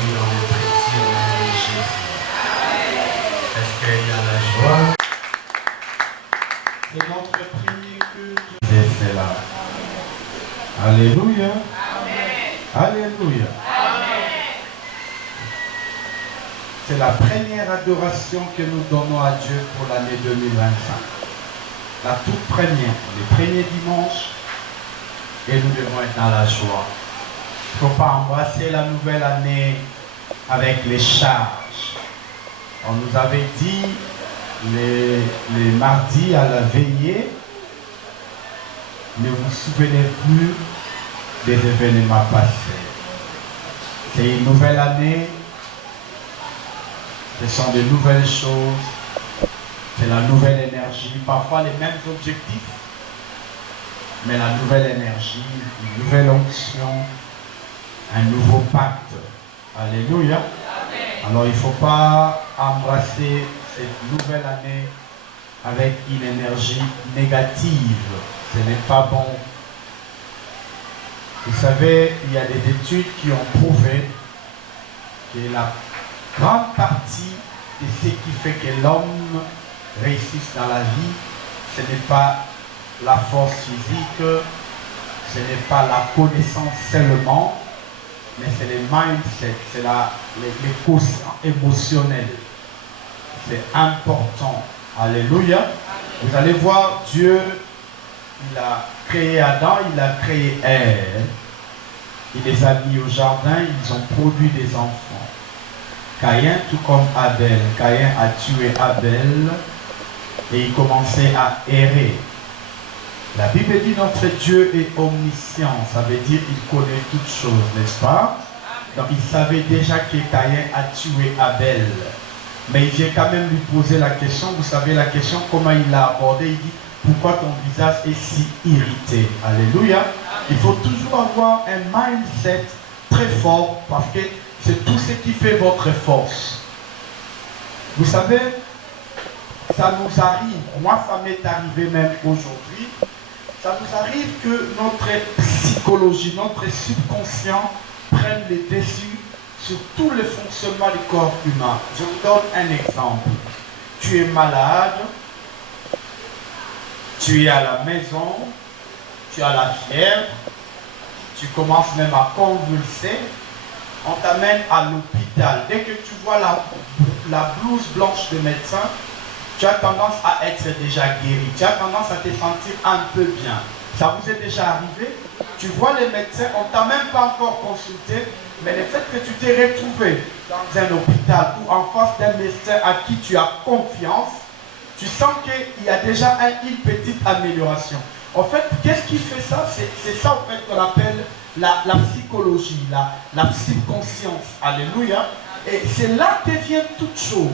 bienvenue dans le précieux nom de Jésus. Est-ce qu'il y a la joie? C'est notre premier culte. C'est là. Alléluia. Alléluia. C'est la première adoration que nous donnons à Dieu pour l'année 2025. La toute première, le premier dimanche, et nous devons être dans la joie. Il ne faut pas embrasser la nouvelle année avec les charges. On nous avait dit les mardis à la veillée, ne vous souvenez plus des événements passés. C'est une nouvelle année, ce sont de nouvelles choses, c'est la nouvelle énergie, parfois les mêmes objectifs, mais la nouvelle énergie, une nouvelle onction, un nouveau pacte. Alléluia. Amen. Alors il ne faut pas embrasser cette nouvelle année avec une énergie négative. Ce n'est pas bon. Vous savez, il y a des études qui ont prouvé que la grande partie de ce qui fait que l'homme réussisse dans la vie, ce n'est pas la force physique, ce n'est pas la connaissance seulement, mais c'est le mindset, c'est les quotients émotionnels. C'est important. Alléluia. Vous allez voir, Dieu, il a créé Adam, il a créé Ève. Il les a mis au jardin, ils ont produit des enfants. Caïn, tout comme Abel. Caïn a tué Abel et il commençait à errer. La Bible dit notre Dieu est omniscient, ça veut dire qu'il connaît toutes choses, n'est-ce pas? Donc il savait déjà que Caïn a tué Abel. Mais il vient quand même lui poser la question, vous savez la question, comment il l'a abordé, il dit, pourquoi ton visage est si irrité? Alléluia. Il faut toujours avoir un mindset très fort parce que c'est tout ce qui fait votre force. Vous savez, ça nous arrive, moi ça m'est arrivé même aujourd'hui, ça nous arrive que notre psychologie, notre subconscient prenne le dessus sur tout le fonctionnement du corps humain. Je vous donne un exemple. Tu es malade, tu es à la maison, tu as la fièvre, tu commences même à convulser, on t'amène à l'hôpital. Dès que tu vois la blouse blanche de médecin, tu as tendance à être déjà guéri, tu as tendance à te sentir un peu bien. Ça vous est déjà arrivé? Tu vois les médecins, on ne t'a même pas encore consulté, mais le fait que tu t'es retrouvé dans un hôpital ou en face d'un médecin à qui tu as confiance, tu sens qu'il y a déjà une petite amélioration. En fait, qu'est-ce qui fait ça? C'est ça en fait qu'on appelle la psychologie, la subconscience. Alléluia. Et c'est là que vient toute chose.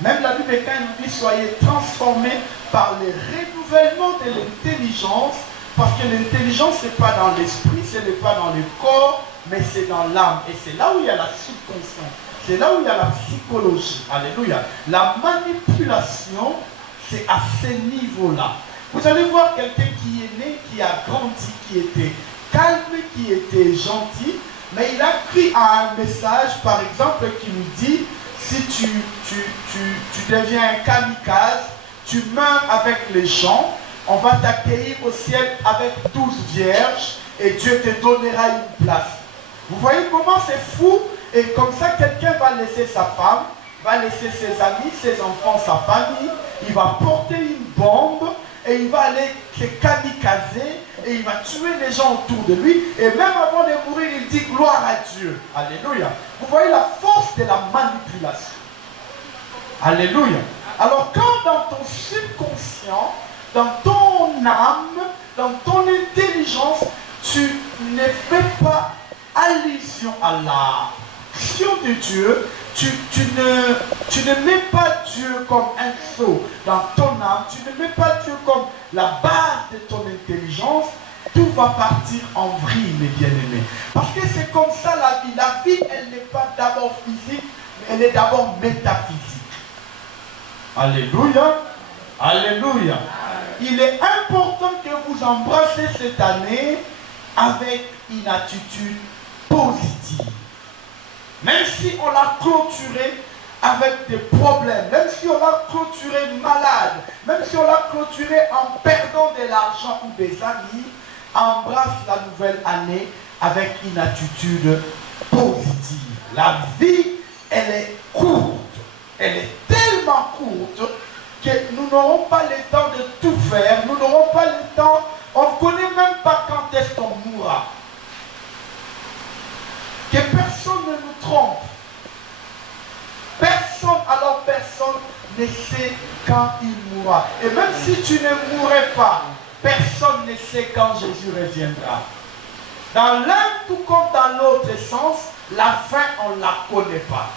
Même la Bible quand nous dit soyez transformés par le renouvellement de l'intelligence, parce que l'intelligence ce n'est pas dans l'esprit, ce n'est pas dans le corps, mais c'est dans l'âme. Et c'est là où il y a la subconscience, c'est là où il y a la psychologie. Alléluia. La manipulation, c'est à ce niveau-là. Vous allez voir quelqu'un qui est né, qui a grandi, qui était calme, qui était gentil, mais il a pris à un message, par exemple, qui nous dit si tu deviens un kamikaze, tu meurs avec les gens, on va t'accueillir au ciel avec 12 vierges et Dieu te donnera une place. Vous voyez comment c'est fou? Et comme ça, quelqu'un va laisser sa femme, va laisser ses amis, ses enfants, sa famille, il va porter une bombe et il va aller se kamikazer et il va tuer les gens autour de lui. Et même avant de mourir, il dit gloire à Dieu. Alléluia. Vous voyez la force de la manipulation. Alléluia. Alors quand dans ton subconscient, dans ton âme, dans ton intelligence, tu ne fais pas allusion à l'action de Dieu, tu ne mets pas Dieu comme un sceau dans ton âme, tu ne mets pas Dieu comme la base de ton intelligence, tout va partir en vrille, mes bien-aimés. Parce que c'est comme ça la vie. La vie, elle n'est pas d'abord physique, mais elle est d'abord métaphysique. Alléluia. Alléluia. Il est important que vous embrassez cette année avec une attitude positive. Même si on l'a clôturé avec des problèmes, même si on l'a clôturé malade, même si on l'a clôturé en perdant de l'argent ou des amis, embrasse la nouvelle année avec une attitude positive. La vie, elle est courte. Elle est tellement courte que nous n'aurons pas le temps de tout faire. Nous n'aurons pas le temps. On ne connaît même pas quand est-ce qu'on mourra. Que personne ne nous trompe. Personne ne sait quand il mourra. Et même si tu ne mourrais pas, personne ne sait quand Jésus reviendra. Dans l'un tout comme dans l'autre sens, la fin, on ne la connaît pas.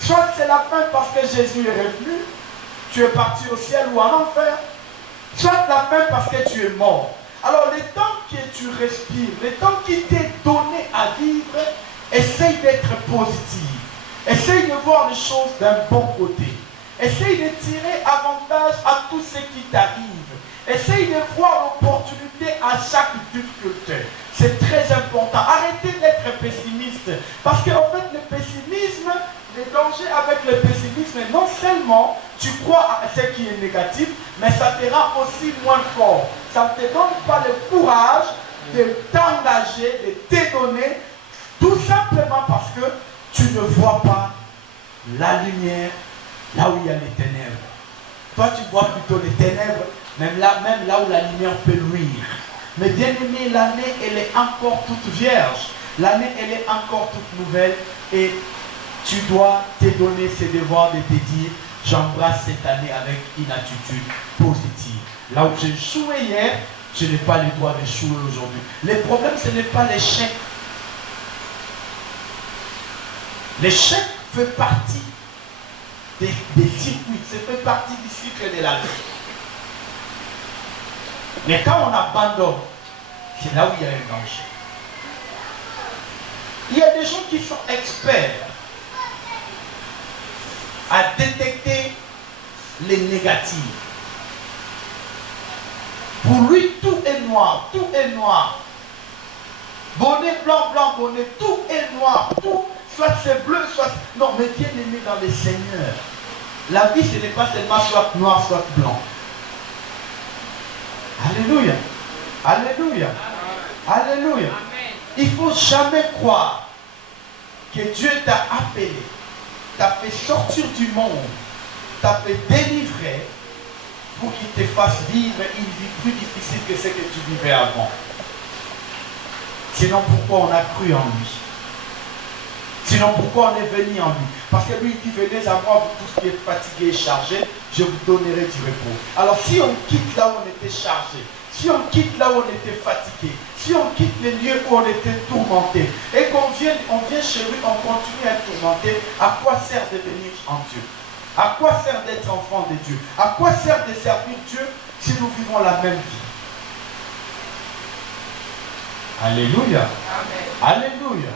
Soit c'est la fin parce que Jésus est revenu, tu es parti au ciel ou en enfer. Soit la fin parce que tu es mort. Alors le temps que tu respires, le temps qui t'est donné à vivre, essaye d'être positif. Essaye de voir les choses d'un bon côté. Essaye de tirer avantage à tout ce qui t'arrive. Essaye de voir l'opportunité à chaque difficulté. C'est très important. Arrêtez d'être pessimiste. Parce qu'en fait, le pessimisme, le danger avec le pessimisme, non seulement tu crois à ce qui est négatif, mais ça te rend aussi moins fort. Ça ne te donne pas le courage de t'engager, de te donner, tout simplement parce que tu ne vois pas la lumière là où il y a les ténèbres. Toi, tu vois plutôt les ténèbres, même là où la lumière peut luire. Mais bien aimé, l'année, elle est encore toute vierge. L'année, elle est encore toute nouvelle. Et tu dois te donner ce devoir de te dire, j'embrasse cette année avec une attitude positive. Là où j'ai échoué hier, je n'ai pas le droit d'échouer aujourd'hui. Le problème, ce n'est pas l'échec. L'échec fait partie des circuits, ça fait partie du cycle de la vie. Mais quand on abandonne, c'est là où il y a un danger. Il y a des gens qui sont experts à détecter les négatifs. Pour lui, tout est noir, tout est noir. Bonnet blanc, blanc, bonnet, tout est noir, tout. Soit c'est bleu, soit... Non, mais bien aimé dans le Seigneur. La vie, ce n'est pas seulement soit noir, soit blanc. Alléluia. Alléluia. Alléluia. Il ne faut jamais croire que Dieu t'a appelé, t'a fait sortir du monde, t'a fait délivrer pour qu'il te fasse vivre une vie plus difficile que ce que tu vivais avant. Sinon, pourquoi on a cru en lui? Sinon, pourquoi on est venu en lui? Parce que lui, il dit, venez à moi, vous tous qui êtes fatigués et chargés, je vous donnerai du repos. Alors, si on quitte là où on était chargé, si on quitte là où on était fatigué, si on quitte les lieux où on était tourmenté, et qu'on vient chez lui, on continue à être tourmenté, à quoi sert de venir en Dieu? À quoi sert d'être enfant de Dieu? À quoi sert de servir Dieu si nous vivons la même vie? Alléluia. Amen. Alléluia.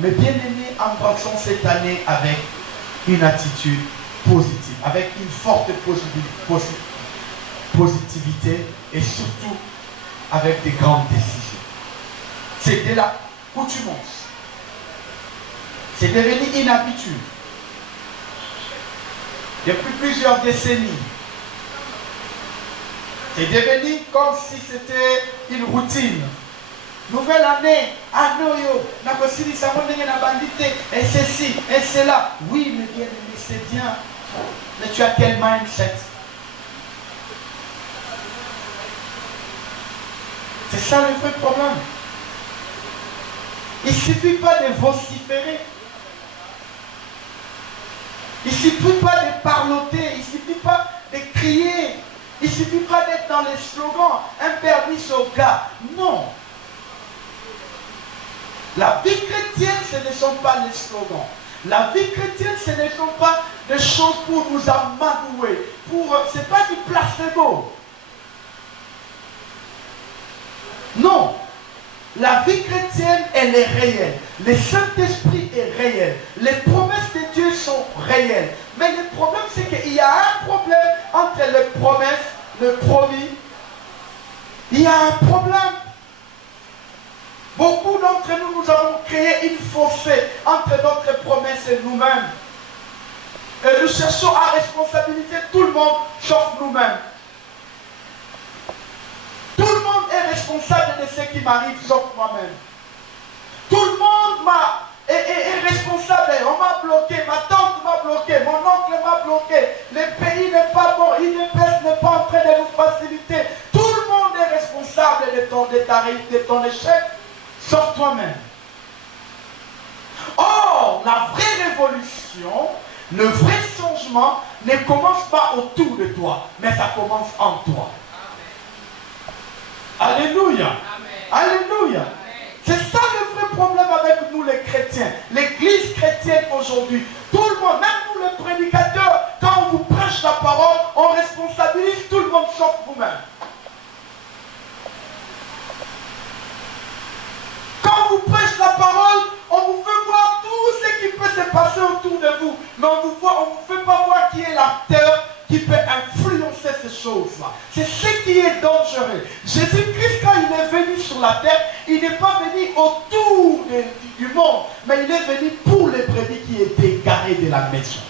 Mais bien aimés, embrassons cette année avec une attitude positive, avec une forte positivité et surtout avec des grandes décisions. C'est de la coutumance. C'est devenu une habitude. Depuis plusieurs décennies. C'est devenu comme si c'était une routine. Nouvelle année, Anoyo, Nakosiri Samonenge na bandité, et ceci, et cela. Oui, mais bien aimé, c'est bien. Mais tu as quel mindset? C'est ça le vrai problème. Il ne suffit pas de vociférer. Il ne suffit pas de parloter. Il ne suffit pas de crier. Il ne suffit pas d'être dans les slogans. Un permis au gars. Non. La vie chrétienne, ce ne sont pas les slogans. La vie chrétienne, ce ne sont pas des choses pour nous amadouer. Ce n'est pas du placebo. Non. La vie chrétienne, elle est réelle. Le Saint-Esprit est réel. Les promesses de Dieu sont réelles. Mais le problème, c'est qu'il y a un problème entre les promesses, le promis. Il y a un problème. Beaucoup d'entre nous, nous avons créé une fossé entre notre promesse et nous-mêmes. Et nous cherchons à responsabiliser tout le monde, sauf nous-mêmes. Tout le monde est responsable de ce qui m'arrive, sauf moi-même. Tout le monde est responsable. On m'a bloqué, ma tante m'a bloqué, mon oncle m'a bloqué. Le pays n'est pas bon, l'INPS n'est pas en train de nous faciliter. Tout le monde est responsable de ton échec, sauf toi-même. Or, la vraie révolution, le vrai changement ne commence pas autour de toi, mais ça commence en toi. Alléluia. Alléluia. C'est ça le vrai problème avec nous les chrétiens. L'église chrétienne aujourd'hui, tout le monde, même nous les prédicateurs, quand on vous prêche la parole, on responsabilise tout le monde sauf vous-même. Quand on vous prêche la parole, on vous fait voir tout ce qui peut se passer autour de vous. Mais on ne vous fait pas voir qui est l'acteur qui peut influencer ces choses-là. C'est ce qui est dangereux. Jésus-Christ, quand il est venu sur la terre, il n'est pas venu autour du monde, mais il est venu pour les brebis qui étaient égarés de la maison.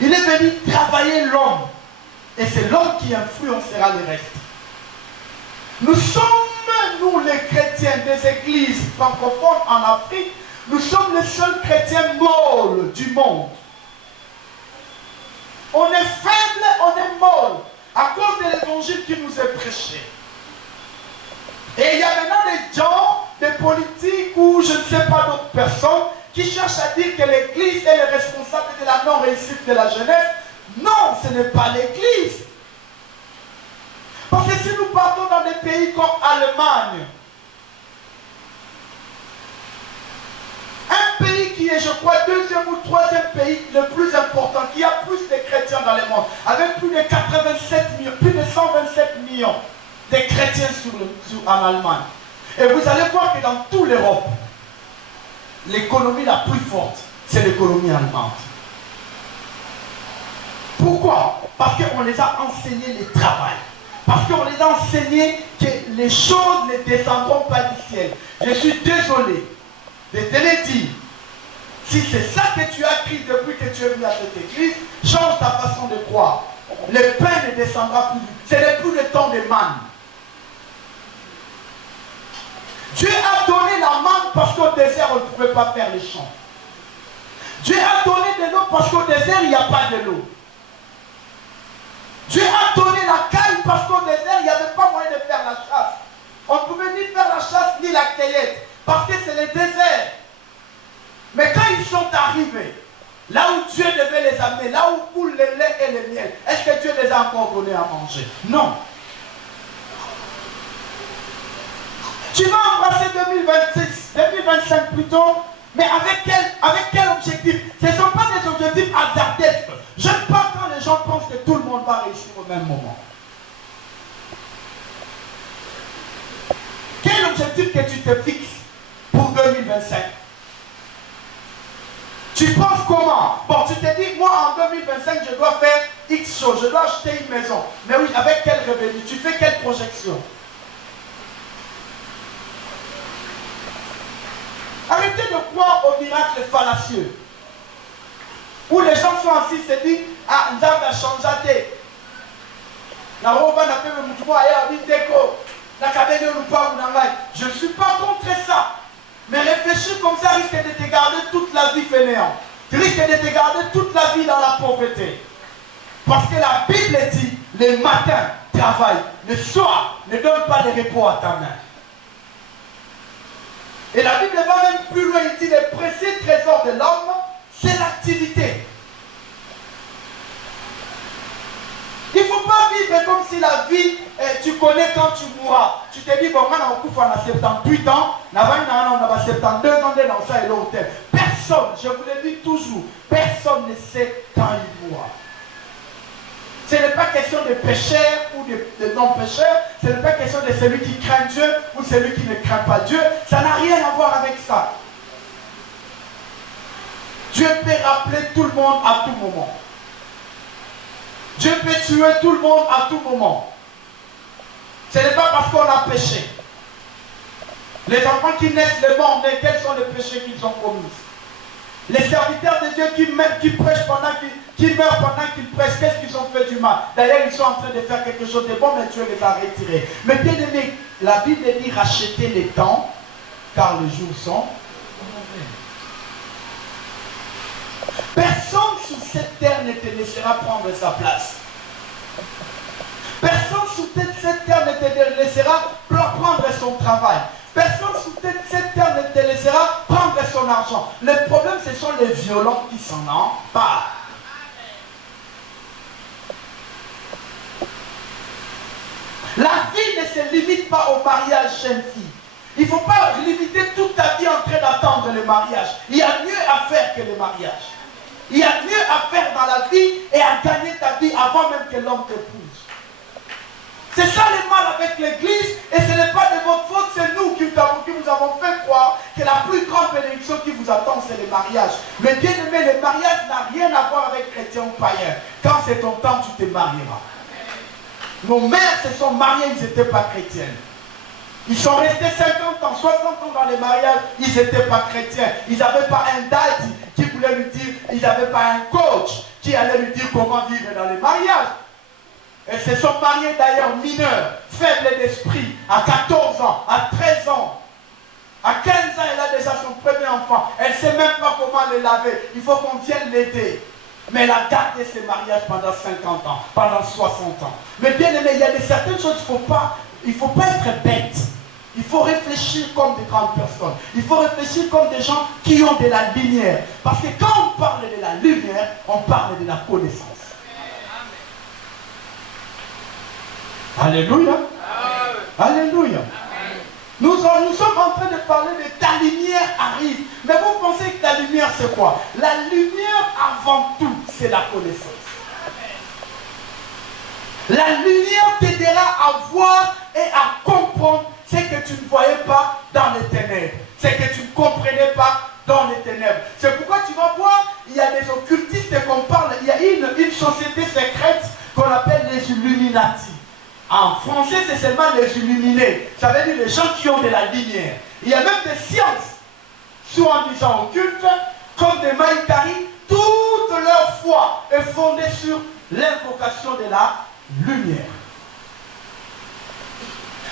Il est venu travailler l'homme. Et c'est l'homme qui influencera le reste. Nous sommes, nous les chrétiens des églises francophones en Afrique, nous sommes les seuls chrétiens molles du monde. On est faible, on est molle, à cause de l'évangile qui nous est prêché. Et il y a maintenant des gens, des politiques ou je ne sais pas d'autres personnes qui cherchent à dire que l'église est le responsable de la non-réussite de la jeunesse. Non, ce n'est pas l'église. Parce que si nous partons dans des pays comme l'Allemagne, un pays qui est, je crois, deuxième ou troisième pays le plus important, qui a plus de chrétiens dans le monde, avec plus de 87 millions, plus de 127 millions de chrétiens en Allemagne. Et vous allez voir que dans toute l'Europe, l'économie la plus forte, c'est l'économie allemande. Pourquoi? Parce qu'on les a enseigné le travail. Parce qu'on les a enseigné que les choses ne descendront pas du ciel. Je suis désolé de te le dire. Si c'est ça que tu as appris depuis que tu es venu à cette église, change ta façon de croire. Le pain ne descendra plus. Ce n'est plus le temps de manne. Dieu a donné la manne parce qu'au désert, on ne pouvait pas faire les champs. Dieu a donné de l'eau parce qu'au désert, il n'y a pas de l'eau. Dieu a donné la caille parce qu'au désert, il n'y avait pas moyen de faire la chasse. On ne pouvait ni faire la chasse ni la cueillette parce que c'est le désert. Mais quand ils sont arrivés, là où Dieu devait les amener, là où coule le lait et le miel, est-ce que Dieu les a encore donnés à manger? Non. Tu vas embrasser 2026, 2025 plutôt, mais avec quel objectif? Ce ne sont pas des objectifs hasardesques. J'aime pas quand les gens pensent que tout le monde va réussir au même moment. Quel objectif que tu te fixes pour 2025? Tu penses comment? Bon, tu te dis, moi en 2025, je dois faire X choses, je dois acheter une maison. Mais oui, avec quel revenu? Tu fais quelle projection? Arrêtez de croire aux miracles fallacieux. Où les gens sont assis et se disent, ah, nous avons changé. Je ne suis pas contre ça. Mais réfléchir comme ça risque de te garder toute la vie fainéant. Tu risques de te garder toute la vie dans la pauvreté. Parce que la Bible dit, le matin, travaille. Le soir, ne donne pas de repos à ta main. Et la Bible va même plus loin, il dit, le précieux trésor de l'homme, c'est l'activité. Il ne faut pas vivre comme si la vie, tu connais quand tu mourras. Tu te dis, bon, maintenant on couvre à 78 ans, on a 72 ans, dans ça et l'hôtel. Personne, je vous le dis toujours, personne ne sait quand il mourra. Ce n'est pas question de pécheur ou de non-pécheur, ce n'est pas question de celui qui craint Dieu ou celui qui ne craint pas Dieu. Ça n'a rien à voir avec ça. Dieu peut rappeler tout le monde à tout moment. Dieu peut tuer tout le monde à tout moment. Ce n'est pas parce qu'on a péché. Les enfants qui naissent les morts-nés, quels sont les péchés qu'ils ont commis? Les serviteurs de Dieu qui prêchent pendant qui meurent pendant qu'ils prêchent, qu'est-ce qu'ils ont fait du mal? D'ailleurs, ils sont en train de faire quelque chose de bon, mais Dieu les a retirés. Mais bien aimé, la Bible dit rachetez les temps, car les jours sont mauvais. Personne sur cette terre ne te laissera prendre sa place. Personne sur cette terre ne te laissera prendre son travail. Personne sur cette terre ne te laissera prendre son argent. Le problème, ce sont les violents qui s'en emparent. La vie ne se limite pas au mariage jeune fille. Il ne faut pas limiter toute ta vie en train d'attendre le mariage. Il y a mieux à faire que le mariage. Il y a mieux à faire dans la vie et à gagner ta vie avant même que l'homme t'épouse. C'est ça le mal avec l'église, et ce n'est pas de votre faute, c'est nous qui vous avons fait croire que la plus grande bénédiction qui vous attend, c'est le mariage. Mais bien aimé, le mariage n'a rien à voir avec chrétien ou païen. Quand c'est ton temps, tu te marieras. Nos mères se sont mariées, ils n'étaient pas chrétiennes. Ils sont restés 50 ans, 60 ans dans les mariages, ils n'étaient pas chrétiens. Ils n'avaient pas un dad qui voulait lui dire, ils n'avaient pas un coach qui allait lui dire comment vivre dans les mariages. Elles se sont mariées d'ailleurs mineures, faibles d'esprit, à 14 ans, à 13 ans. À 15 ans, elle a déjà son premier enfant. Elle ne sait même pas comment le laver. Il faut qu'on vienne l'aider. Mais elle a gardé ses mariages pendant 50 ans, pendant 60 ans. Mais bien aimé, il y a certaines choses il ne faut pas être bête. Il faut réfléchir comme des grandes personnes. Il faut réfléchir comme des gens qui ont de la lumière. Parce que quand on parle de la lumière, on parle de la connaissance. Alléluia. Alléluia. Nous sommes en train de parler de ta lumière arrive. Mais vous pensez que ta lumière c'est quoi? La lumière avant tout, c'est la connaissance. La lumière t'aidera à voir et à comprendre ce que tu ne voyais pas dans les ténèbres. Ce que tu ne comprenais pas dans les ténèbres. C'est pourquoi tu vas voir, il y a des occultistes qu'on parle, il y a une société secrète qu'on appelle les Illuminati. En français, c'est seulement les illuminés. Ça veut dire les gens qui ont de la lumière. Il y a même des sciences, soit en disant occultes, comme des Maïkari, toute leur foi est fondée sur l'invocation de la lumière.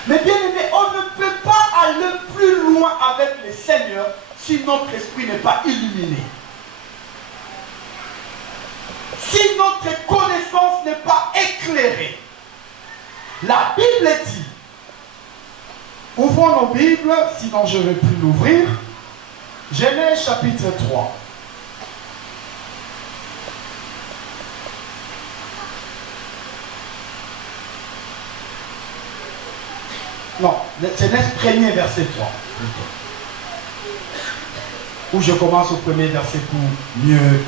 Mais bien aimé, on ne peut pas aller plus loin avec le Seigneur si notre esprit n'est pas illuminé. Si notre connaissance n'est pas éclairée. La Bible dit, ouvrons nos Bibles, sinon je ne vais plus l'ouvrir, Genèse chapitre 3. Non, Genèse 1er verset 3. Où je commence au premier verset pour mieux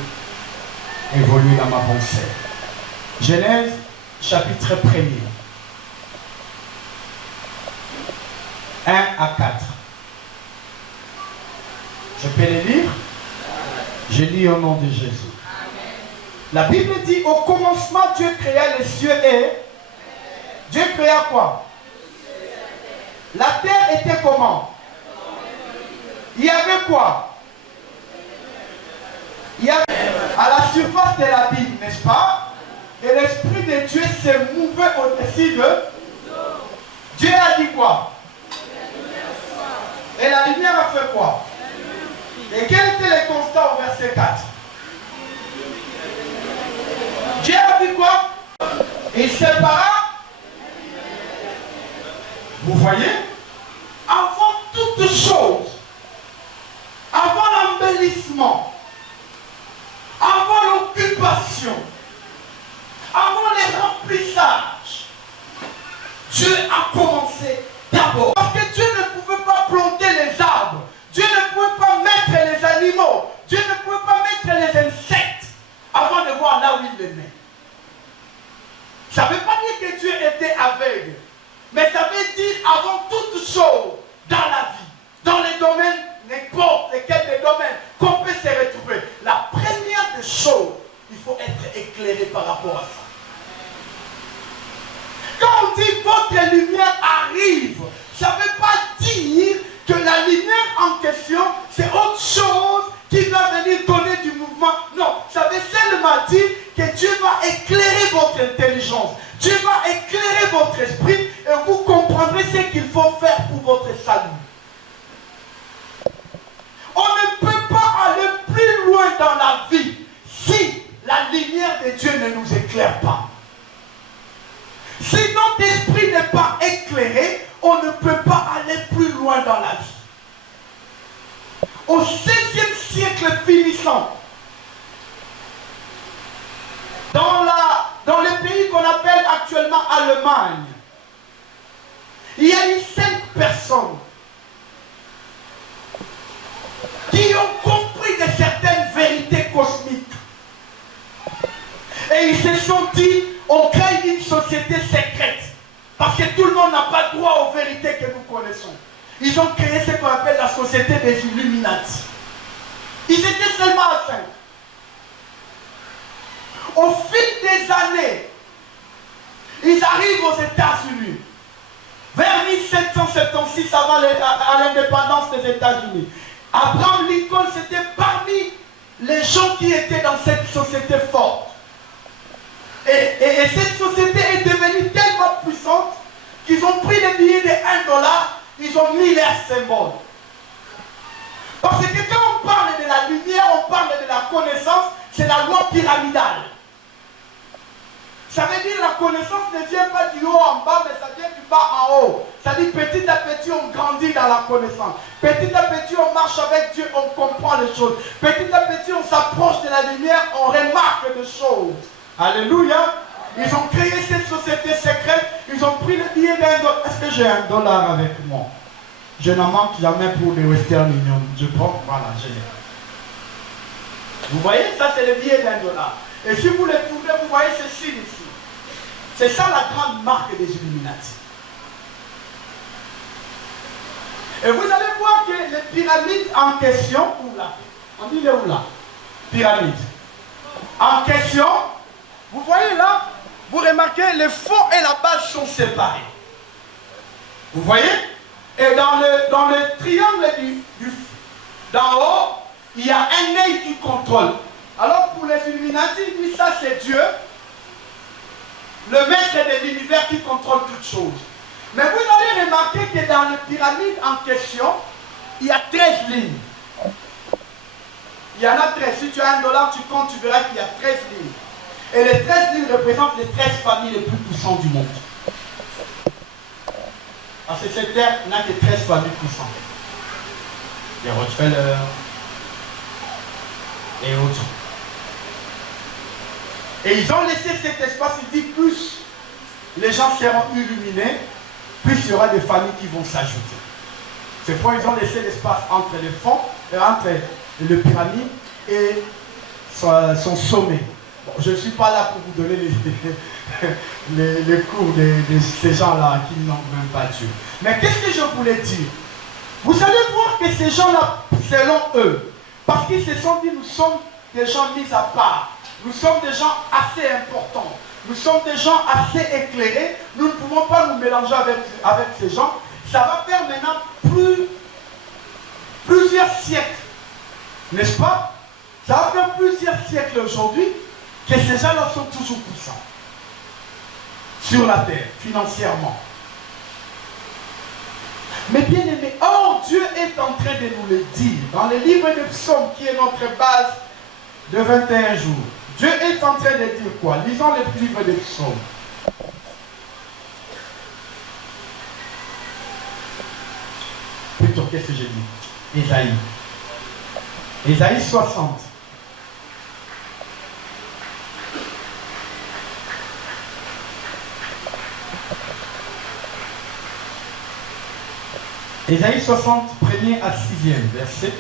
évoluer dans ma pensée. Genèse chapitre 1er. 1 à 4. Je peux les lire? Je lis au nom de Jésus. La Bible dit, au commencement, Dieu créa les cieux et... Dieu créa quoi? La terre était comment? Il y avait quoi? Il y avait à la surface de la Bible, n'est-ce pas? Et l'Esprit de Dieu s'est mouvé au-dessus de... Dieu a dit quoi? Et la lumière a fait quoi? Et quel était le constat au verset 4? Dieu a dit quoi? Il sépara. Vous voyez? Avant toute chose, avant l'embellissement, avant l'occupation, avant les remplissages, Dieu a commencé d'abord. Parce que Dieu ne pouvait pas planter les arbres. Dieu ne pouvait pas mettre les animaux. Dieu ne pouvait pas mettre les insectes avant de voir là où il les met. Ça ne veut pas dire que Dieu était aveugle. Mais ça veut dire avant toute chose dans la vie, dans les domaines, n'importe lesquels des domaines qu'on peut se retrouver. La première des choses, il faut être éclairé par rapport à ça. Quand on dit votre lumière arrive, ça ne veut pas dire que la lumière en question, c'est autre chose qui va venir donner du mouvement. Non, ça veut seulement dire que Dieu va éclairer votre intelligence. Dieu va éclairer votre esprit et vous comprendrez ce qu'il faut faire pour votre salut. On ne peut pas aller plus loin dans la vie si la lumière de Dieu ne nous éclaire pas. Si notre esprit n'est pas éclairé, on ne peut pas aller plus loin dans la vie. Au XVIe siècle finissant, dans le pays qu'on appelle actuellement Allemagne, il y a eu 5 personnes qui ont compris de certaines vérités cosmiques. Et ils se sont dit, on crée une société secrète. Parce que tout le monde n'a pas droit aux vérités que nous connaissons. Ils ont créé ce qu'on appelle la société des Illuminati. Ils étaient seulement à 5. Au fil des années, ils arrivent aux États-Unis. Vers 1776, avant à l'indépendance des États-Unis. Abraham Lincoln, c'était parmi les gens qui étaient dans cette société forte. Et cette société est devenue tellement puissante qu'ils ont pris les billets de $1, ils ont mis leurs symboles. Parce que quand on parle de la lumière, on parle de la connaissance, c'est la loi pyramidale. Ça veut dire que la connaissance ne vient pas du haut en bas, mais ça vient du bas en haut. Ça dit petit à petit, on grandit dans la connaissance. Petit à petit, on marche avec Dieu, on comprend les choses. Petit à petit, on s'approche de la lumière, on remarque des choses. Alléluia. Ils ont créé cette société secrète. Ils ont pris le billet d'1 $. Est-ce que j'ai $1 avec moi? Je n'en manque jamais pour les Western Union. Je prends, voilà, je l'ai. Vous voyez, ça c'est le billet d'1 $. Et si vous le trouvez, vous voyez ce signe ici. C'est ça la grande marque des Illuminati. Et vous allez voir que les pyramides en question, où là? On dit les où là? Pyramides. En question, vous voyez là, vous remarquez, le fond et la base sont séparés. Vous voyez? Et dans le triangle d'en haut, il y a un œil qui contrôle. Alors pour les Illuminati, ils disent ça c'est Dieu, le maître de l'univers qui contrôle toutes choses. Mais vous allez remarquer que dans les pyramides en question, il y a 13 lignes. Il y en a 13. Si tu as $1, tu comptes, tu verras qu'il y a 13 lignes. Et les 13 lignes représentent les 13 familles les plus puissantes du monde. Parce que cette terre n'a que 13 familles puissantes. Les Rockefeller et autres. Et ils ont laissé cet espace, ils disent plus les gens seront illuminés, plus il y aura des familles qui vont s'ajouter. C'est pourquoi ils ont laissé l'espace entre les fonds, entre le pyramide et son sommet. Bon, je ne suis pas là pour vous donner les cours de ces gens-là qui n'ont même pas Dieu. Mais qu'est-ce que je voulais dire? Vous allez voir que ces gens-là, selon eux, parce qu'ils se sont dit, nous sommes des gens mis à part, nous sommes des gens assez importants, nous sommes des gens assez éclairés, nous ne pouvons pas nous mélanger avec ces gens. Ça va faire maintenant plusieurs siècles, n'est-ce pas? Ça va faire plusieurs siècles aujourd'hui que ces gens-là sont toujours puissants sur la terre, financièrement. Mais bien aimé, or Dieu est en train de nous le dire dans le livre de Psaumes qui est notre base de 21 jours. Dieu est en train de dire quoi? Lisons le livre de Psaumes. Plutôt, qu'est-ce que j'ai dit? Ésaïe. Ésaïe 60. Ésaïe 60, 1er à 6e verset.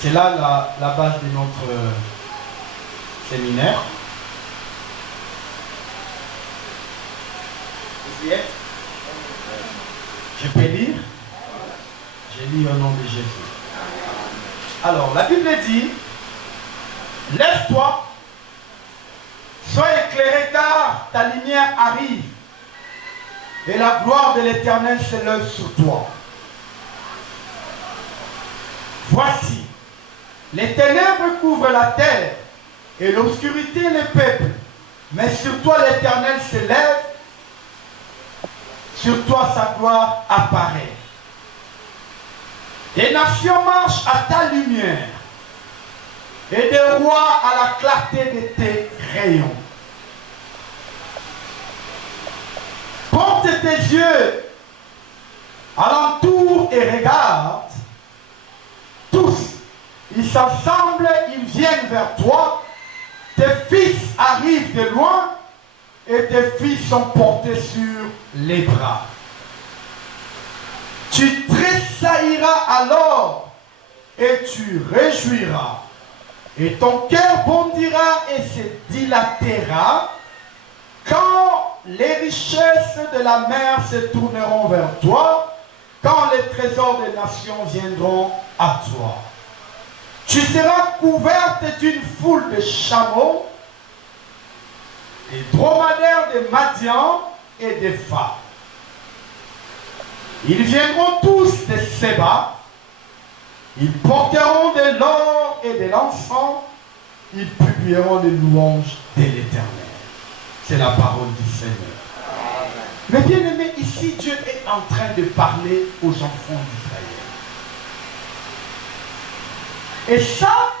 C'est là la base de notre séminaire. Vous y êtes? Je peux lire? J'ai lu au nom de Jésus. Alors, la Bible dit, lève-toi, sois éclairé car ta lumière arrive et la gloire de l'Éternel s'élève sur toi. Voici, les ténèbres couvrent la terre et l'obscurité les peuples. Mais sur toi l'Éternel s'élève, sur toi sa gloire apparaît. Des nations marchent à ta lumière et des rois à la clarté de tes rayons. Porte tes yeux alentour et regarde. Tous, ils s'assemblent, ils viennent vers toi. Tes fils arrivent de loin et tes filles sont portées sur les bras. Tu tressailliras alors et tu réjouiras. Et ton cœur bondira et se dilatera quand les richesses de la mer se tourneront vers toi, quand les trésors des nations viendront à toi. Tu seras couverte d'une foule de chameaux, des dromadaires de Madian et des femmes. Ils viendront tous de Séba, ils porteront de l'or et de l'encens, ils publieront les louanges de l'Éternel. C'est la parole du Seigneur. Mais bien aimé, ici Dieu est en train de parler aux enfants d'Israël. Et ça,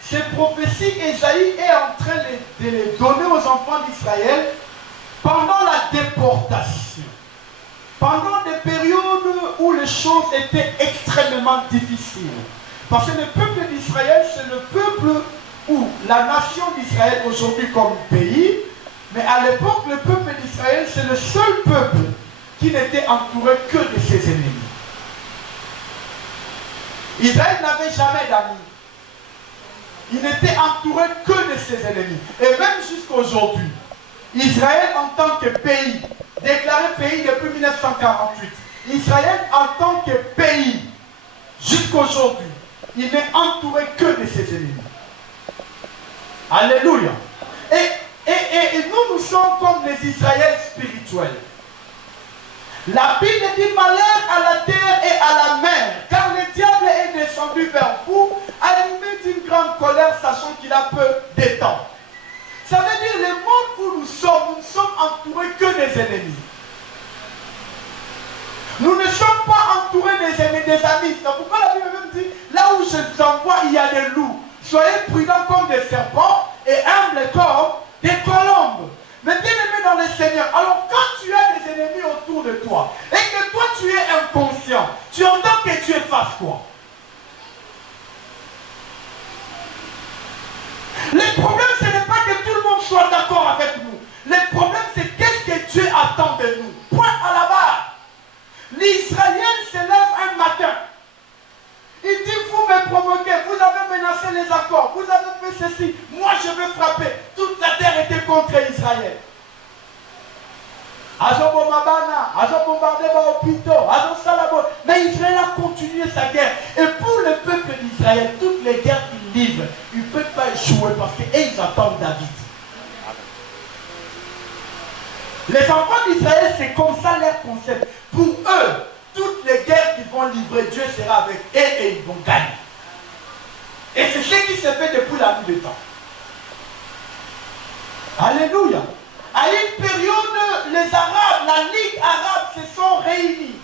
ces prophéties, Ésaïe est en train de les donner aux enfants d'Israël pendant la déportation. Pendant des périodes où les choses étaient extrêmement difficiles. Parce que le peuple d'Israël, c'est le peuple où la nation d'Israël aujourd'hui comme pays, mais à l'époque, le peuple d'Israël, c'est le seul peuple qui n'était entouré que de ses ennemis. Israël n'avait jamais d'amis. Il n'était entouré que de ses ennemis. Et même jusqu'à aujourd'hui, Israël en tant que pays, déclaré pays depuis 1948, Israël en tant que pays, jusqu'à aujourd'hui, il n'est entouré que de ses ennemis. Alléluia. Et nous sommes comme les Israéliens spirituels. La Bible dit malheur à la terre et à la mer, car le diable est descendu vers vous, animé d'une grande colère, sachant qu'il a peu de temps. Ça veut dire le monde où nous sommes entourés que des ennemis. Nous ne sommes pas entourés des ennemis, des amis. C'est pourquoi la Bible même dit, là où je vous envoie, il y a des loups. Soyez prudents comme des serpents et humbles comme des colombes. Mais bien aimé dans le Seigneur, alors quand tu as des ennemis autour de toi et que toi tu es inconscient, tu entends que Dieu fasse quoi? Le problème, ce n'est pas que tout le monde soit d'accord avec nous. Le problème, c'est qu'est-ce que Dieu attend de nous. Point à la barre. L'Israélien se lève un matin. Il dit, vous me provoquez, vous avez menacé les accords, vous avez fait ceci, moi je vais frapper. Toute la terre était contre Israël. Ils ont bombardé hôpitaux, mais Israël a continué sa guerre. Et pour le peuple d'Israël, toutes les guerres qu'ils livrent, ils ne peuvent pas échouer parce qu'ils attendent David. Les enfants d'Israël, c'est comme ça leur concept. Pour eux, toutes les guerres qu'ils vont livrer, Dieu sera avec eux et ils vont gagner. Et c'est ce qui se fait depuis la nuit des temps. Alléluia. À une période, les Arabes, la Ligue arabe se sont réunis.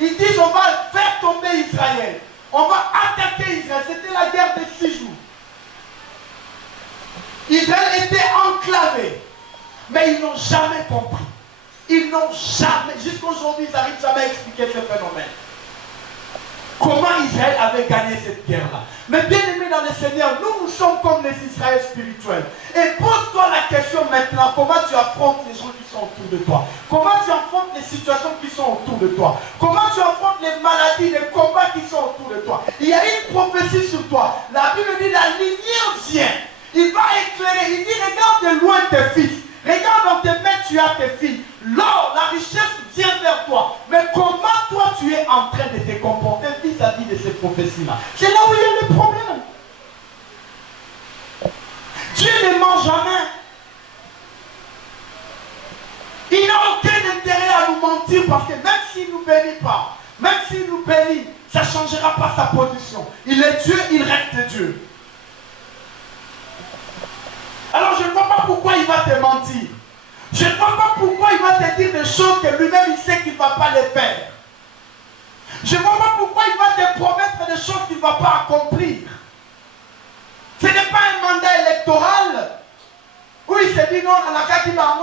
Ils disent on va faire tomber Israël. On va attaquer Israël. C'était la guerre de 6 jours. Israël était enclavé. Mais ils n'ont jamais compris. Ils n'ont jamais, jusqu'à aujourd'hui, ils n'arrivent jamais à expliquer ce phénomène. Comment Israël avait gagné cette guerre-là. Mais bien aimé dans le Seigneur, nous sommes comme les Israéliens spirituels. Et pose-toi la question maintenant, comment tu affrontes les gens qui sont autour de toi? Comment tu affrontes les situations qui sont autour de toi? Comment tu affrontes les maladies, les combats qui sont autour de toi? Il y a une prophétie sur toi. La Bible dit, la lumière vient. Il va éclairer. Il dit, regarde de loin tes fils. Regarde dans tes mains, tu as tes filles. L'or, la richesse vient vers toi. Mais comment toi tu es en train de te comporter vis-à-vis de ces prophéties-là? C'est là où il y a le problème. Dieu ne ment jamais. Il n'a aucun intérêt à nous mentir parce que même s'il ne nous bénit pas, même s'il nous bénit, ça ne changera pas sa position. Il est Dieu, il reste Dieu. Alors je ne vois pas pourquoi il va te mentir. Je ne vois pas pourquoi il va te dire des choses que lui-même il sait qu'il ne va pas les faire. Je ne vois pas pourquoi il va te promettre des choses qu'il ne va pas accomplir. Ce n'est pas un mandat électoral où il se dit non, on a qu'à dire un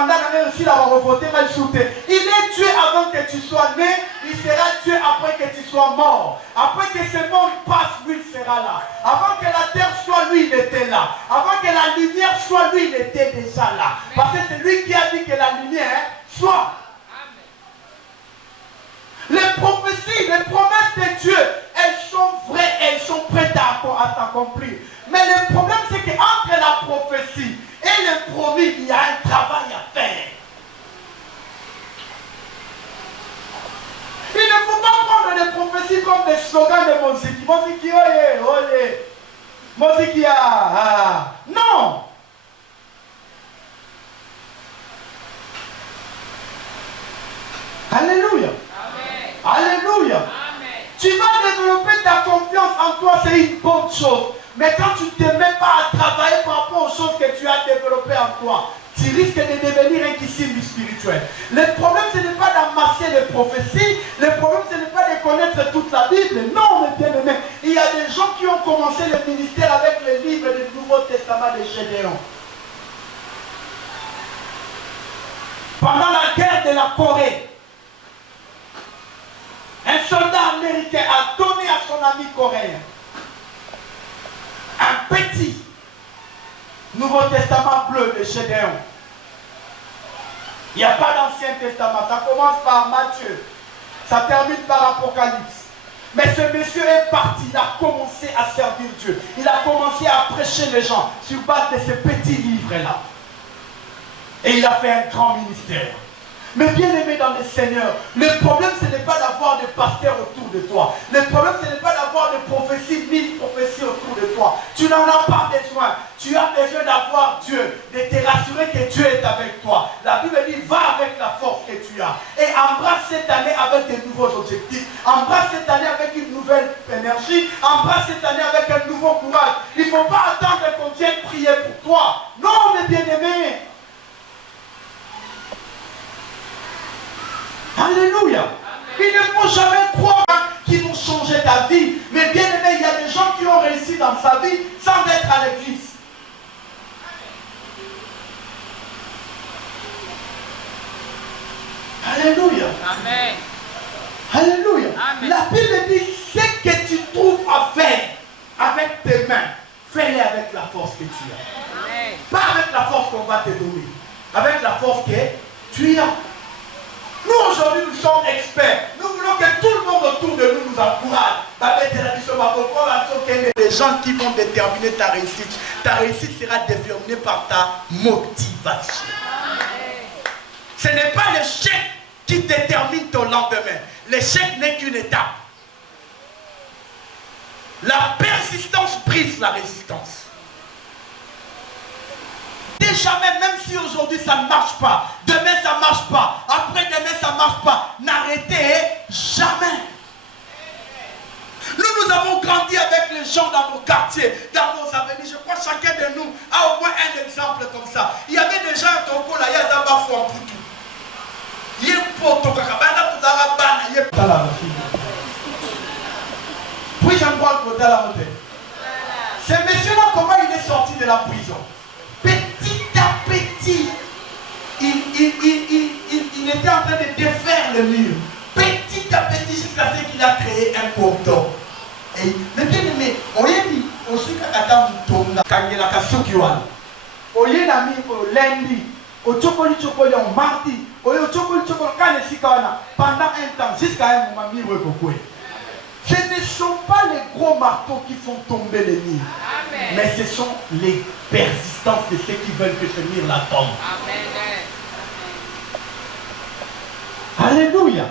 mandat aussi d'avoir revoté mal shooté. Il est Dieu avant que tu sois né, il sera Dieu après que tu sois mort. Après que ce monde passe, lui il sera là. Avant que la terre soit, lui il était là. Avant que la lumière soit, lui il était déjà là. Parce que c'est lui qui a dit que la lumière soit. Les prophéties, les promesses de Dieu, elles sont vraies, elles sont prêtes à s'accomplir. Mais le problème, c'est qu'entre la prophétie et le promis, il y a un travail à faire. Il ne faut pas prendre les prophéties comme des slogans de Moziki. Moziki, oye, oye. Moziki, non. Alléluia. Alléluia. Amen. Tu vas développer ta confiance en toi, c'est une bonne chose. Mais quand tu ne te mets pas à travailler par rapport aux choses que tu as développées en toi, tu risques de devenir un kissimbi spirituel. Le problème, ce n'est pas d'amasser les prophéties. Le problème, ce n'est pas de connaître toute la Bible. Non, mes bien-aimés. Il y a des gens qui ont commencé le ministère avec le livre du Nouveau Testament de Gédéon. Pendant la guerre de la Corée, un soldat américain a donné à son ami coréen un petit Nouveau Testament bleu de Gédéon. Il n'y a pas d'Ancien Testament. Ça commence par Matthieu. Ça termine par Apocalypse. Mais ce monsieur est parti. Il a commencé à servir Dieu. Il a commencé à prêcher les gens sur base de ce petit livre-là. Et il a fait un grand ministère. Mais bien aimé dans le Seigneur, le problème ce n'est pas d'avoir des pasteurs autour de toi. Le problème ce n'est pas d'avoir des prophéties, 1000 prophéties autour de toi. Tu n'en as pas besoin. Tu as besoin d'avoir Dieu, de te rassurer que Dieu est avec toi. La Bible dit, va avec la force que tu as. Et embrasse cette année avec de nouveaux objectifs. Embrasse cette année avec une nouvelle énergie. Embrasse cette année avec un nouveau courage. Il ne faut pas attendre qu'on vienne prier pour toi. Non, mes bien-aimés. Alléluia. Amen. Il ne faut jamais croire qu'ils vont changer ta vie. Mais bien aimé, il y a des gens qui ont réussi dans sa vie sans être à l'église. Alléluia. Amen. Alléluia. Amen. La Bible dit, ce que tu trouves à faire avec tes mains, fais-le avec la force que tu as. Amen. Pas avec la force qu'on va te donner. Avec la force que tu as. Nous aujourd'hui nous sommes experts. Nous voulons que tout le monde autour de nous encourage. Les gens qui vont déterminer ta réussite. Ta réussite sera déterminée par ta motivation. Ce n'est pas l'échec qui détermine ton lendemain. L'échec n'est qu'une étape. La persistance brise la résistance. Jamais, même si aujourd'hui ça ne marche pas, demain ça ne marche pas, après-demain ça ne marche pas, n'arrêtez jamais. Nous avons grandi avec les gens dans nos quartiers, dans nos avenirs. Je crois que chacun de nous a au moins un exemple comme ça. Il y avait des gens à Togo, là, il y a d'abord fou en poutou. Il y a poto kakabana pour darabana, il y a pas la puis j'en crois que la montée. Ce monsieur-là, comment il est sorti de la prison? Petit à petit, il était en train de défaire le mur. Petit à petit, jusqu'à ce qu'il a créé un cordon. Et mais bien aimé, on y dit, on suit Kakata Moutonga, Kangela Kasukiwan. On y a mis au lundi, au Chokoli Chokoli en mardi, au Chokoli Chokoli Kanesikawana, pendant un temps, jusqu'à un moment, mire Kokoué. Ce ne sont pas les gros marteaux qui font tomber les murs. Amen. Mais ce sont les persistances de ceux qui veulent que ce mur la tombe. Amen. Alléluia. Amen.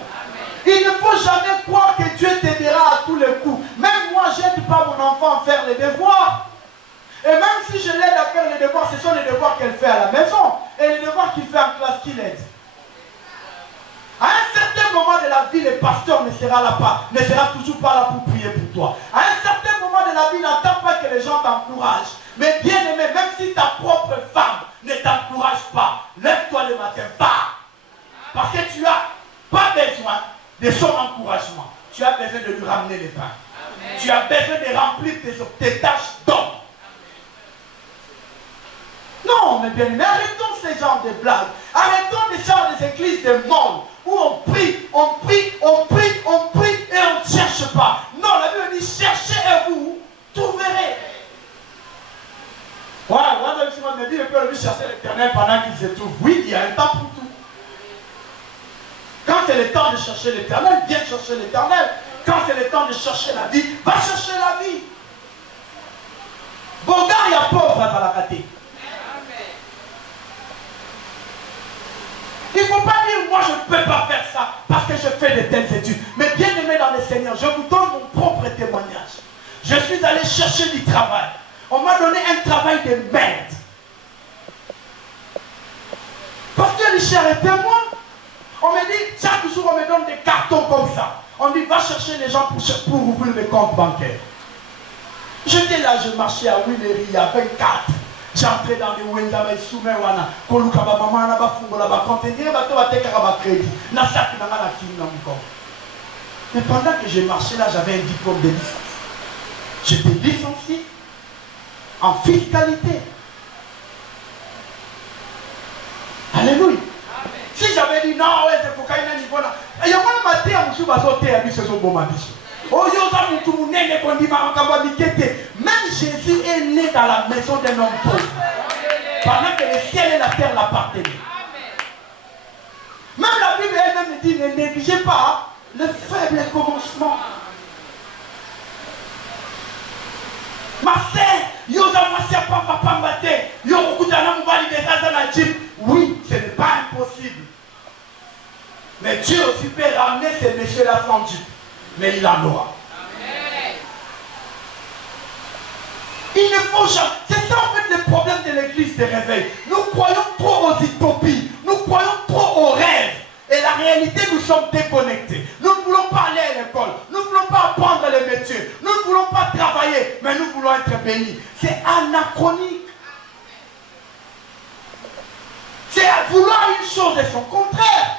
Il ne faut jamais croire que Dieu t'aidera à tous les coups. Même moi, je n'aide pas mon enfant à faire les devoirs. Et même si je l'aide à faire les devoirs, ce sont les devoirs qu'elle fait à la maison. Et les devoirs qu'il fait en classe, qu'il aide. À un certain moment de la vie, le pasteur ne sera toujours pas là pour prier pour toi. À un certain moment de la vie, n'attends pas que les gens t'encouragent. Mais bien aimé, même si ta propre femme ne t'encourage pas, lève-toi le matin, pars. Parce que tu n'as pas besoin de son encouragement. Tu as besoin de lui ramener les pains. Amen. Tu as besoin de remplir tes tâches d'homme. Non, mais bien aimé, arrêtons ce genre de blagues. Arrêtons ce genre des églises de monde où on prie, on prie, on prie, on prie et on ne cherche pas. Non, la Bible dit cherchez et vous trouverez. Voilà, moi, je me dis, je peux lui chercher l'Éternel pendant qu'il se trouve. Oui, il y a un temps pour tout. Quand c'est le temps de chercher l'Éternel, viens chercher l'Éternel. Quand c'est le temps de chercher la vie, va chercher la vie. Bon gars, il y a pauvre à la rater. Il ne faut pas dire, moi je ne peux pas faire ça parce que je fais de telles études. Mais bien aimé dans le Seigneur, je vous donne mon propre témoignage. Je suis allé chercher du travail. On m'a donné un travail de merde. Pasteur Richard était moi. On me dit, chaque jour on me donne des cartons comme ça. On dit, va chercher les gens pour ouvrir des comptes bancaires. J'étais là, je marchais à Willery à 24. J'entrais dans les Wenda, mais soumets wana. Kolukaba maman na ba fungo la ba contenir ba to ba tekara ba crédit. Na sak na la film na mon. Mais pendant que j'ai marché là, j'avais un diplôme de licence. J'étais licencié en fiscalité. Alléluia. Si j'avais dit non, ouais, c'est pour qu'il y ait un niveau là. Il y a un matin, je suis basé à ce bon matin. Même Jésus est né dans la maison d'un homme pauvre. Pendant que le ciel et la terre l'appartenaient. Même la Bible elle-même dit, ne négligez pas le faible commencement. Ma oui, ce n'est pas impossible. Mais Dieu aussi peut ramener ces messieurs-là sans Dieu. Mais il en aura. Il ne faut jamais. C'est ça en fait le problème de l'église de réveil. Nous croyons trop aux utopies. Nous croyons trop aux rêves. Et la réalité, nous sommes déconnectés. Nous ne voulons pas aller à l'école. Nous ne voulons pas apprendre les métiers. Nous ne voulons pas travailler. Mais nous voulons être bénis. C'est anachronique. C'est à vouloir une chose et son contraire.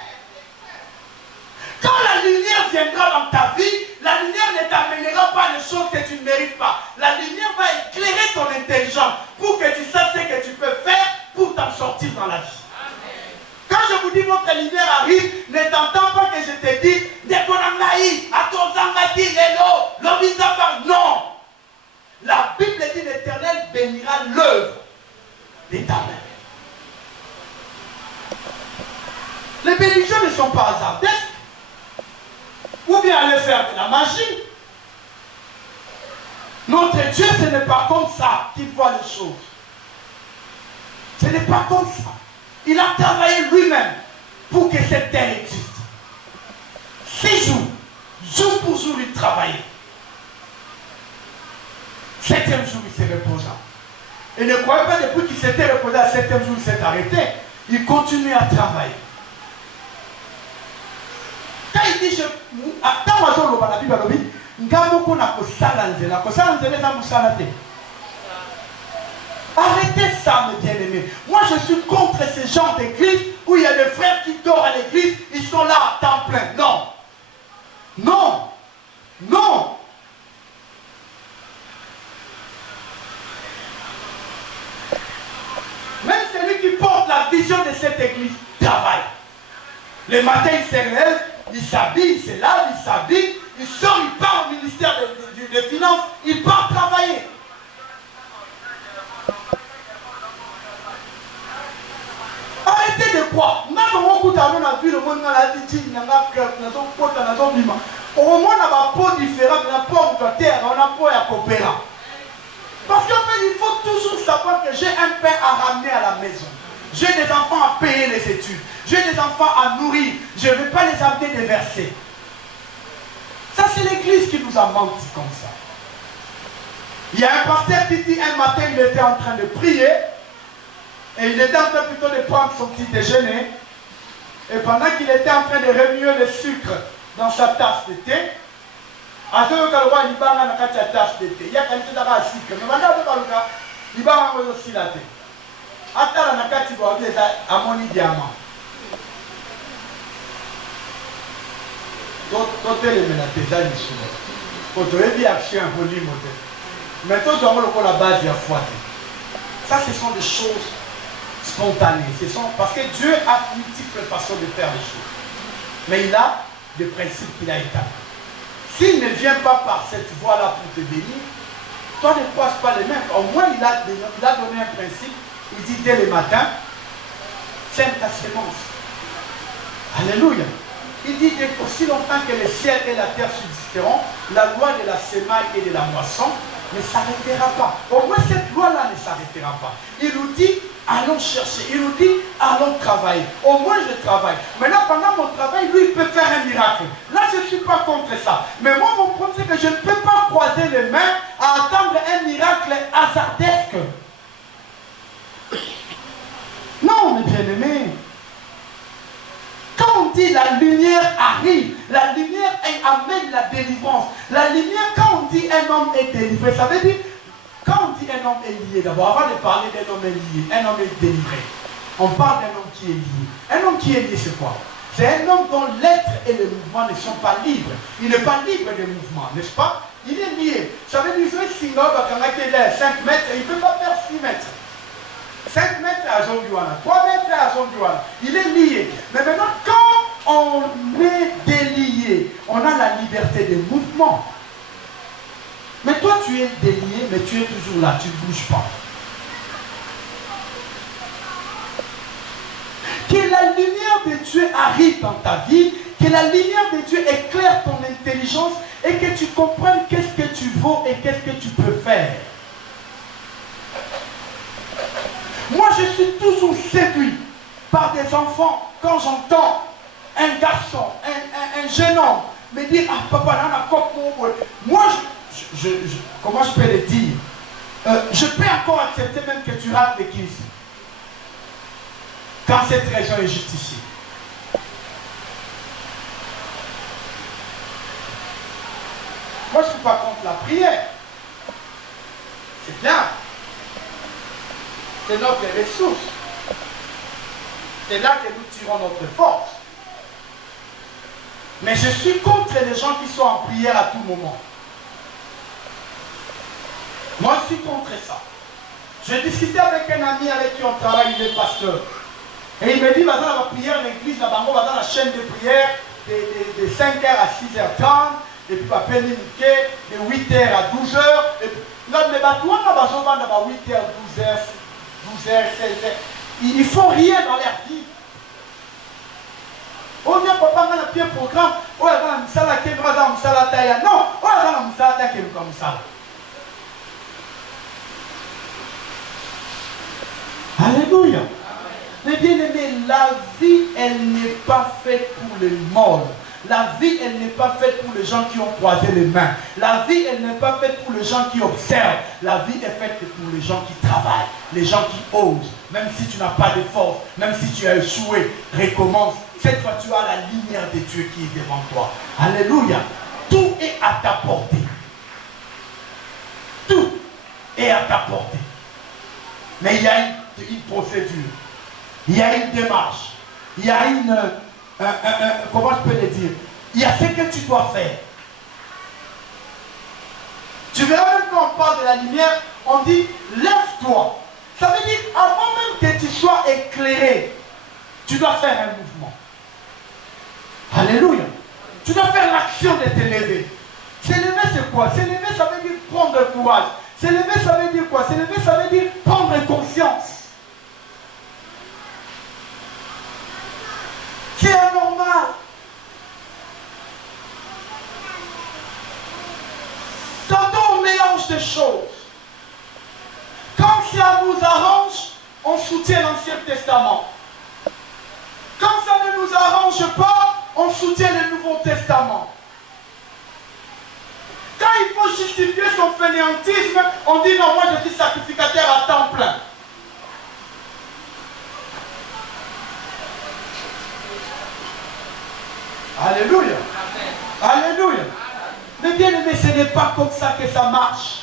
Quand la lumière viendra dans ta vie, la lumière ne t'amènera pas les choses que tu ne mérites pas. La lumière va éclairer ton intelligence pour que tu saches ce que tu peux faire pour t'en sortir dans la vie. Quand je vous dis votre lumière arrive, ne t'entends pas que je te dis Dekonangaï, Atozangati, Lelo, Lobizaba. Non. La Bible dit l'Éternel bénira l'œuvre de ta main. Les bénédictions ne sont pas hasardeuses. Ou bien aller faire de la magie. Notre Dieu, ce n'est pas comme ça qu'il voit les choses. Ce n'est pas comme ça. Il a travaillé lui-même pour que cette terre existe. 6 jours, jour pour jour, il travaillait. 7e jour, il s'est reposé. Et ne croyez pas depuis qu'il s'était reposé à 7e jour, il s'est arrêté. Il continue à travailler. Quand il dit, arrêtez ça, mes bien-aimés. Moi, je suis contre ce genre d'église où il y a des frères qui dorment à l'église, ils sont là à temps plein. Non. Non. Non. Même celui qui porte la vision de cette église travaille. Le matin, il se lève, il s'habille, il se lave, il s'habille, il sort, il part au ministère des Finances, il part travailler. Arrêtez de croire. Au moins, on a un pot différent, on a un pot de terre, on a un pot à coopérer. Parce qu'en fait, il faut toujours savoir que j'ai un pain à ramener à la maison. J'ai des enfants à payer les études. J'ai des enfants à nourrir. Je ne vais pas les amener des versets. Ça, c'est l'église qui nous a menti comme ça. Il y a un pasteur qui dit un matin, il était en train de prier. Et il était en train plutôt de prendre son petit déjeuner. Et pendant qu'il était en train de remuer le sucre dans sa tasse de thé, il y a tasse de thé. Il y a qualité de sucre. Mais maintenant, il y a aussi la thé. Attends, la carte, il y a un diamant. Tout est le ménage ici. Quand tu as dit action, on dit moteur. Mais toi, tu as la base de la foi. Ça, ce sont des choses spontanées. Parce que Dieu a multiples façons de faire les choses. Mais il a des principes qu'il a établis. S'il ne vient pas par cette voie-là pour te bénir, toi ne passes pas les mêmes. Au moins, il a donné un principe. Il dit dès le matin, tiens ta sémence. Alléluia. Il dit aussi longtemps que le ciel et la terre subsisteront, la loi de la semaille et de la moisson ne s'arrêtera pas. Au moins cette loi-là ne s'arrêtera pas. Il nous dit, allons chercher. Il nous dit, allons travailler. Au moins je travaille. Maintenant, pendant mon travail, lui, il peut faire un miracle. Là, je ne suis pas contre ça. Mais moi, mon problème, c'est que je ne peux pas croiser les mains à attendre un miracle hasardesque. Non, mes bien-aimés. Quand on dit la lumière arrive, la lumière amène la délivrance. La lumière, quand on dit un homme est délivré, ça veut dire, quand on dit un homme est lié, d'abord, avant de parler d'un homme est lié, un homme est délivré. On parle d'un homme qui est lié. Un homme qui est lié, c'est quoi? C'est un homme dont l'être et le mouvement ne sont pas libres. Il n'est pas libre de mouvement, n'est-ce pas? Il est lié. Ça veut dire que si l'homme a 5 mètres, il ne peut pas faire 6 mètres. 5 mètres à Zonduana, 3 mètres à Zonduana. Il est lié. Mais maintenant, quand on est délié, on a la liberté de mouvement. Mais toi, tu es délié, mais tu es toujours là, tu ne bouges pas. Que la lumière de Dieu arrive dans ta vie, que la lumière de Dieu éclaire ton intelligence et que tu comprennes qu'est-ce que tu vaux et qu'est-ce que tu peux faire. Moi, je suis toujours séduit par des enfants quand j'entends un garçon, un jeune homme me dire, ah papa, moi, comment je peux le dire? Je peux encore accepter même que tu rates l'église. Quand cette raison est justifiée. Moi, je ne suis pas contre la prière. C'est bien. C'est notre ressource. C'est là que nous tirons notre force. Mais je suis contre les gens qui sont en prière à tout moment. Moi, je suis contre ça. J'ai discuté avec un ami avec qui on travaille, il est pasteur. Et il me dit, dans la prière, l'église, dans la chaîne de prière, de 5h à 6h30, et puis de 8h à 12h. Et puis, là, les bateaux, on a 8h, 12h, 12h, 16h. Ils ne font rien dans leur vie. On vient pour pas mal un programme. On a un musala qui est dans un musala taïa. Non, on a un musala qui est dans un musala. Alléluia. Mais bien aimé, la vie, elle n'est pas faite pour les morts. La vie, elle n'est pas faite pour les gens qui ont croisé les mains. La vie, elle n'est pas faite pour les gens qui observent. La vie est faite pour les gens qui travaillent, les gens qui osent. Même si tu n'as pas de force, même si tu as échoué, recommence. Cette fois, tu as la lumière de Dieu qui est devant toi. Alléluia. Tout est à ta portée. Tout est à ta portée. Mais il y a une procédure. Il y a une démarche. Il y a une... comment je peux le dire? Il y a ce que tu dois faire. Tu verras même quand on parle de la lumière, on dit lève-toi. Ça veut dire avant même que tu sois éclairé, tu dois faire un mouvement. Alléluia. Tu dois faire l'action de te lever. Se lever c'est quoi? Se lever ça veut dire prendre courage. Se lever ça veut dire quoi? Se lever ça veut dire prendre conscience. C'est anormal. Tantôt on mélange des choses. Quand ça nous arrange, on soutient l'Ancien Testament. Quand ça ne nous arrange pas, on soutient le Nouveau Testament. Quand il faut justifier son fainéantisme, on dit non, moi je suis sacrificateur à temps plein. Alléluia. Alléluia. Mais bien aimé, ce n'est pas comme ça que ça marche.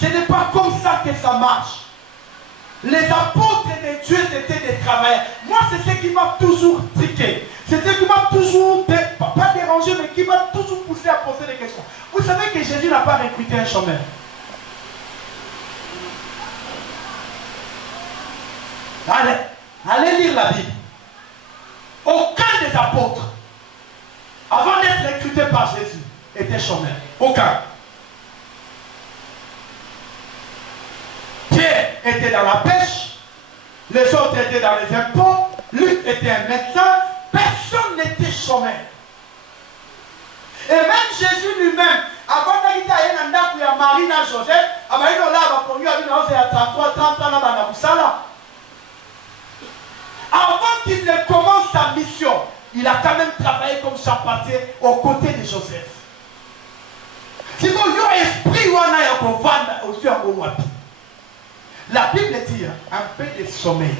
Ce n'est pas comme ça que ça marche. Les apôtres de Dieu, c'était des travailleurs. Moi, c'est ce qui m'a toujours triqué. C'est ce qui m'a toujours, pas dérangé, mais qui m'a toujours poussé à poser des questions. Vous savez que Jésus n'a pas recruté un chômeur. Allez lire la Bible. Aucun des apôtres, avant d'être recruté par Jésus, était chômeur. Aucun. Pierre était dans la pêche, les autres étaient dans les impôts, Luc était un médecin, personne n'était chômeur. Et même Jésus lui-même, avant d'arriver à un endroit où il y a Marie et Joseph, avant qu'il ne commence sa mission, il a quand même travaillé comme charpentier aux côtés de Joseph. C'est bon, il y a un esprit où on a aussi un wapi. La Bible dit un peu de sommeil,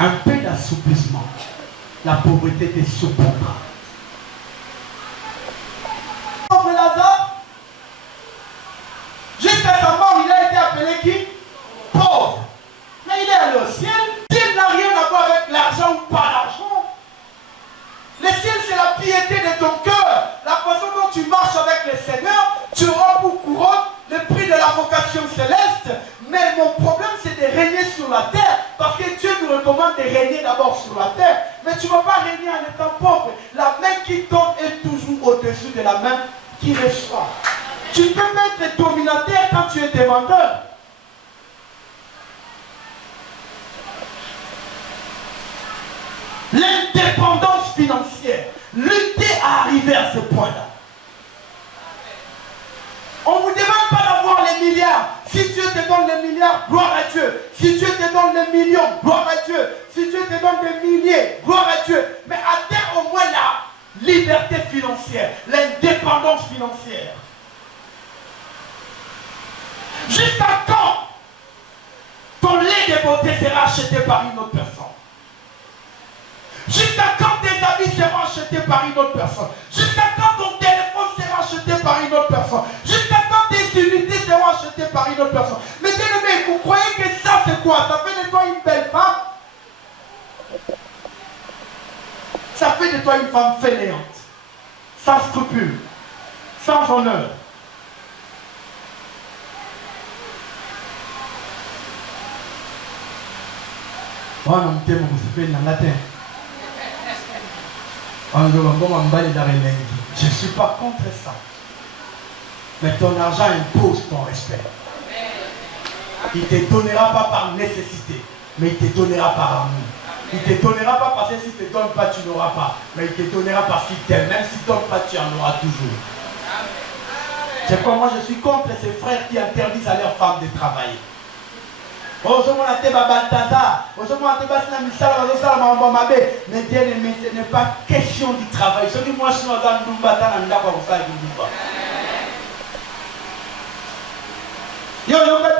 un peu d'assouplissement. La pauvreté te supportera. Pauvre Lazare, jusqu'à sa mort, il a été appelé qui? Pauvre. Mais il est allé au ciel. Ciel n'a rien à voir avec l'argent ou pas l'argent. Le ciel, c'est la piété de ton cœur. La façon dont tu marches avec le Seigneur, tu auras pour couronne le prix de la vocation céleste. Mais mon problème, c'est de régner sur la terre. Parce que Dieu nous recommande de régner d'abord sur la terre. Mais tu ne vas pas régner en étant pauvre. La main qui donne est toujours au-dessus de la main qui reçoit. Tu peux être dominateur quand tu es demandeur. L'indépendance financière. Lutter à arriver à ce point-là. On ne vous demande pas d'avoir les milliards. Si Dieu te donne les milliards, gloire à Dieu. Si Dieu te donne les millions, gloire à Dieu. Si Dieu te donne des milliers, gloire à Dieu. Mais atteins au moins la liberté financière, l'indépendance financière. Jusqu'à quand ton lait de beauté sera acheté par une autre personne? Jusqu'à quand tes habits seront achetés par une autre personne? Jusqu'à quand ton téléphone sera acheté par une autre personne? Jusqu'à quand tes unités seront achetées par une autre personne? Mais bien aimé, vous croyez que ça c'est quoi? Ça fait de toi une belle femme? Ça fait de toi une femme fainéante, sans scrupules, sans honneur. Je ne suis pas contre ça. Mais ton argent impose ton respect. Il ne te donnera pas par nécessité, mais il te donnera par amour. Il ne te donnera pas parce que s'il ne te donne pas, tu n'auras pas. Mais il te donnera parce qu'il t'aime. Même s'il ne te donne pas, tu en auras toujours. C'est pourquoi moi je suis contre ces frères qui interdisent à leurs femmes de travailler. Mais bien aimé, ce n'est pas question du travail. Je dis moi je suis dans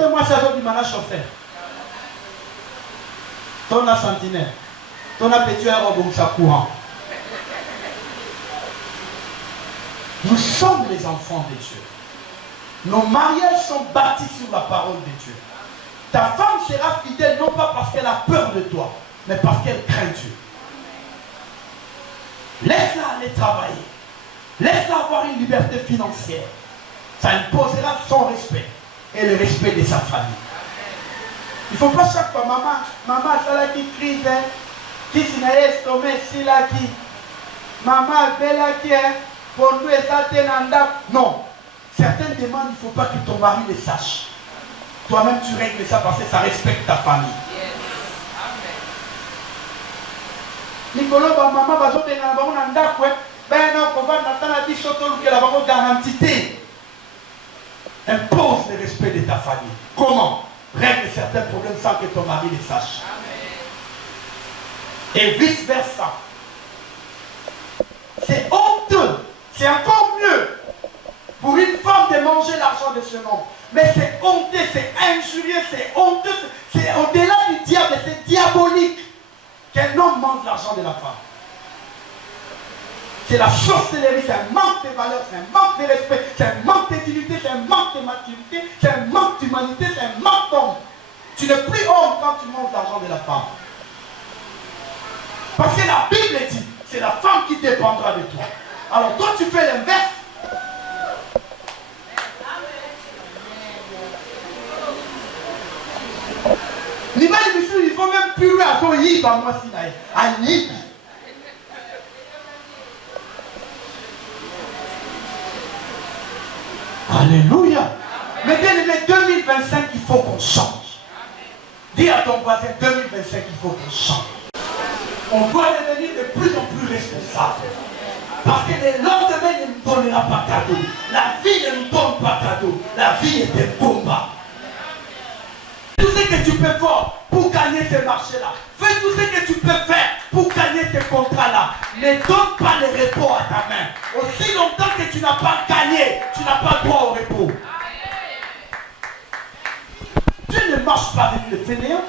moi ça dit mana chauffeur. Ton a sentinelle. Ton a petit aérodrome ça courant. Nous sommes les enfants de Dieu. Nos mariages sont bâtis sur la parole de Dieu. Ta femme sera fidèle non pas parce qu'elle a peur de toi, mais parce qu'elle craint Dieu. Laisse-la aller travailler. Laisse-la avoir une liberté financière. Ça imposera son respect et le respect de sa famille. Il ne faut pas chaque fois, maman, ça là qui crie, qui s'y n'a estomac, si là qui, maman, bella qui est, pour nous et ça, non. Certaines demandes, il ne faut pas que ton mari les sache. Toi-même, tu règles ça parce que ça respecte ta famille. Nicolas, maman, impose le respect de ta famille. Comment? Règle certains problèmes sans que ton mari les sache. Et vice versa. C'est honteux. C'est encore mieux pour une femme de manger l'argent de ce homme. Mais c'est honteux, c'est injurieux, c'est honteux, c'est au-delà du diable, c'est diabolique qu'un homme mange l'argent de la femme. c'est la sorcellerie, c'est un manque de valeur, c'est un manque de respect, c'est un manque de dignité, c'est un manque de maturité, c'est un manque d'humanité, c'est un manque d'homme. Tu n'es plus homme quand tu manges l'argent de la femme. Parce que la Bible dit, c'est la femme qui dépendra de toi. Alors toi tu fais l'inverse. Il faut même plus à ton yib à moi sinaï. À yib. Alléluia. Mais bien aimé, 2025, il faut qu'on change. Dis à ton voisin, 2025, il faut qu'on change. On doit devenir de plus en plus responsable. Parce que le lendemain ne nous donnera pas cadeau. La vie ne nous donne pas cadeau. La vie est un combat. Tout ce que tu peux faire pour gagner ces marchés-là. Fais tout ce que tu peux faire pour gagner ces contrats-là. Ne donne pas le repos à ta main. Aussi longtemps que tu n'as pas gagné, tu n'as pas droit au repos. Dieu ne marche pas avec le fainéant.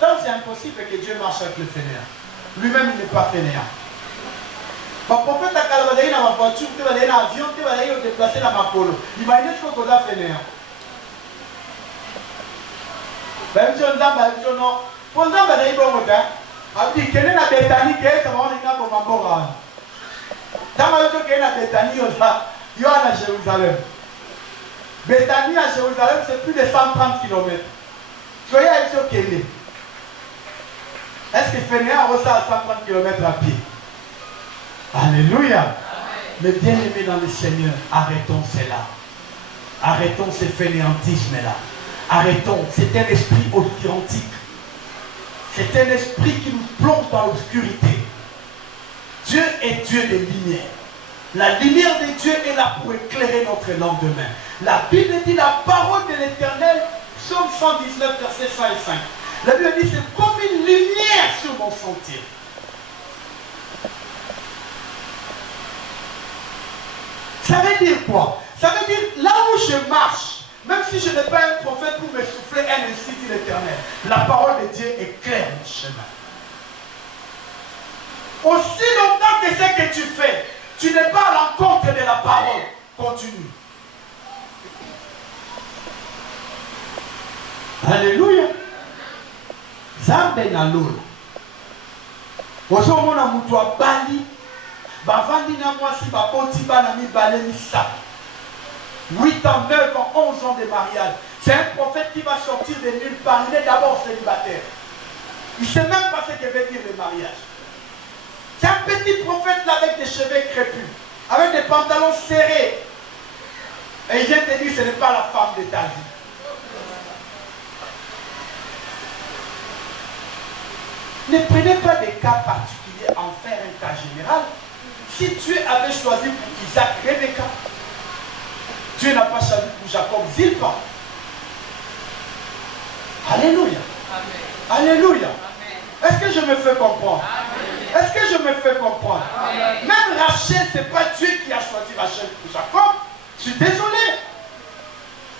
Donc c'est impossible que Dieu marche avec le fainéant. Lui-même, il n'est pas fainéant. Mon prophète a calvaire dans ma voiture, tu vas aller dans l'avion, tu vas aller au déplacer dans ma polo. Imaginez ce qu'on a fainéant. Ben je dis non. Pendant que j'ai bon matin, j'ai dit que les Béthanie qui est vraiment une bonne mamboran. Dans ma vie que les Béthanie il y a à Jérusalem. Béthanie à Jérusalem c'est plus de 130 km. Soyez à Kélé. Est-ce que Fénéa ressort à 130 km à pied? Alléluia. Mais bien aimé dans le Seigneur, arrêtons cela. Arrêtons ce fainéantisme-là. Arrêtons, c'est un esprit obscurantique. C'est un esprit qui nous plonge dans l'obscurité. Dieu est Dieu des lumières. La lumière de Dieu est là pour éclairer notre lendemain. La Bible dit la parole de l'Éternel, Psaume 119, verset 105. La Bible dit c'est comme une lumière sur mon sentier. Ça veut dire quoi? Ça veut dire là où je marche, même si je n'ai pas un prophète pour me souffler un ainsi dit l'Éternel, la parole de Dieu éclaire mon chemin. Aussi longtemps que ce que tu fais, tu n'es pas à l'encontre de la parole, continue. Alléluia. Zambe na lolo. Ozomona mutu abali, bavandi na mwasi baboti bana mibale misa. 8 ans, 9 ans, 11 ans de mariage. C'est un prophète qui va sortir de nulle part. Il est d'abord célibataire. Il ne sait même pas ce que veut dire le mariage. C'est un petit prophète là avec des cheveux crépus, avec des pantalons serrés. Et il vient te dire ce n'est pas la femme de ta vie. Ne prenez pas des cas particuliers en faire un cas général. Si Dieu avait choisi pour Isaac Rebecca, Dieu n'a pas choisi pour Jacob Zilpa. Alléluia. Amen. Alléluia. Est-ce que je me fais comprendre? Est-ce que je me fais comprendre? Amen. Même Rachel, ce n'est pas Dieu qui a choisi Rachel pour Jacob. Je suis désolé.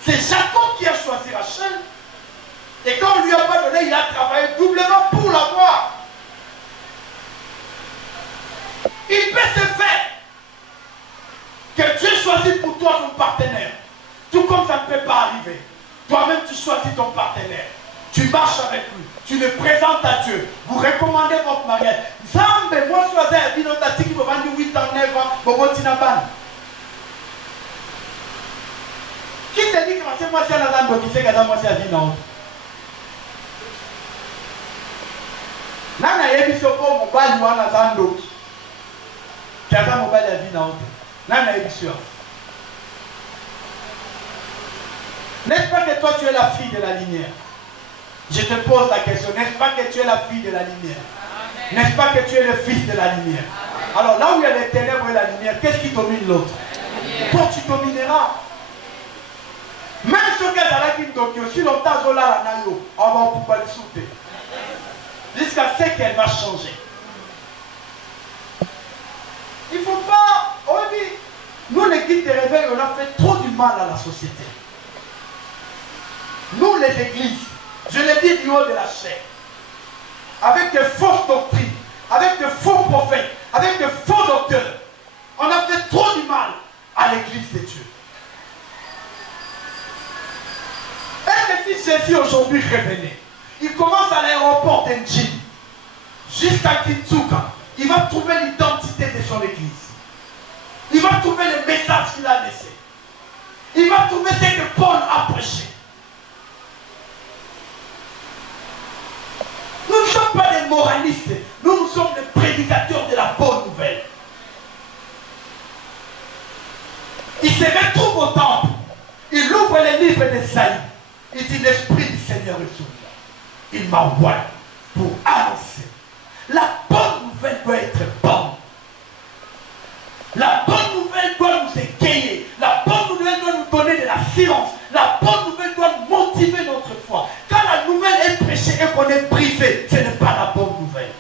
C'est Jacob qui a choisi Rachel. Et quand on ne lui a pas donné, il a travaillé doublement pour l'avoir. Il peut se faire que Dieu choisit pour toi ton partenaire. Tout comme ça ne peut pas arriver. Toi-même, tu choisis ton partenaire. Tu marches avec lui. Tu le présentes à Dieu. Vous recommandez votre mariage. Zambe, moi, je choisis un vinotati qui me vend 8 ans, 9 ans, Bobotinaban. Qui te dit que moi, c'est un adam qui sait que moi, c'est un vinot? Nana yebi soko mobali wana zando kaza mobali ya vina ote nana yebi sio. N'est-ce pas que toi tu es la fille de la lumière? Je te pose la question, n'est-ce pas que tu es la fille de la lumière? N'est-ce pas que tu es le fils de la lumière? Alors là où il y a les ténèbres et la lumière, qu'est-ce qui domine l'autre? Toi tu domineras. Même ce que Zala qui domine, si longtemps Zola la nayo, on va pouvoir le sauter. Jusqu'à ce qu'elle va changer. Il ne faut pas, on dit, nous les guides de réveil, on a fait trop du mal à la société. Nous les églises, je le dis du haut de la chair, avec de fausses doctrines, avec de faux prophètes, avec de faux docteurs. On a fait trop du mal à l'église de Dieu. Est-ce que si Jésus aujourd'hui revenait, il commence à l'aéroport d'Enjin, jusqu'à Kitsuka, il va trouver l'identité de son église. Il va trouver le message qu'il a laissé. Il va trouver ce que Paul a prêché. Nous ne sommes pas des moralistes, nous sommes des prédicateurs de la bonne nouvelle. Il se retrouve au temple, il ouvre les livres d'Esaïe, il dit l'Esprit du Seigneur est sur moi. Il m'envoie pour annoncer. La bonne nouvelle doit être bonne. La bonne nouvelle doit nous égayer. La bonne nouvelle doit nous donner de la science. La bonne nouvelle doit motiver notre foi. Quand la nouvelle est prêchée et qu'on est brisé, ce n'est pas la bonne nouvelle.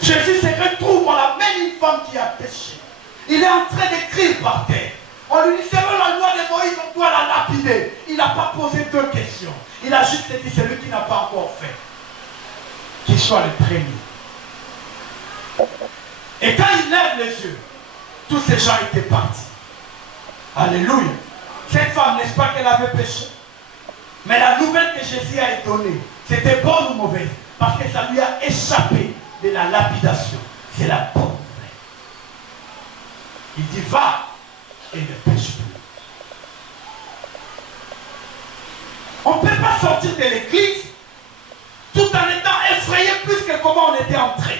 Jésus se retrouve, on amène une femme qui a péché. Il est en train d'écrire par terre. On lui dit, selon la loi de Moïse, on doit la lapider. Il n'a pas posé deux questions. Il a juste dit, celui qui n'a pas encore fait, qu'il soit le premier. Et quand il lève les yeux, tous ces gens étaient partis. Alléluia. Cette femme, n'est-ce pas qu'elle avait péché? Mais la nouvelle que Jésus a donnée, c'était bonne ou mauvaise? Parce que ça lui a échappé de la lapidation. C'est la bonne nouvelle. Il dit, va et ne pêche plus. On ne peut pas sortir de l'église tout en étant effrayé plus que comment on était entré.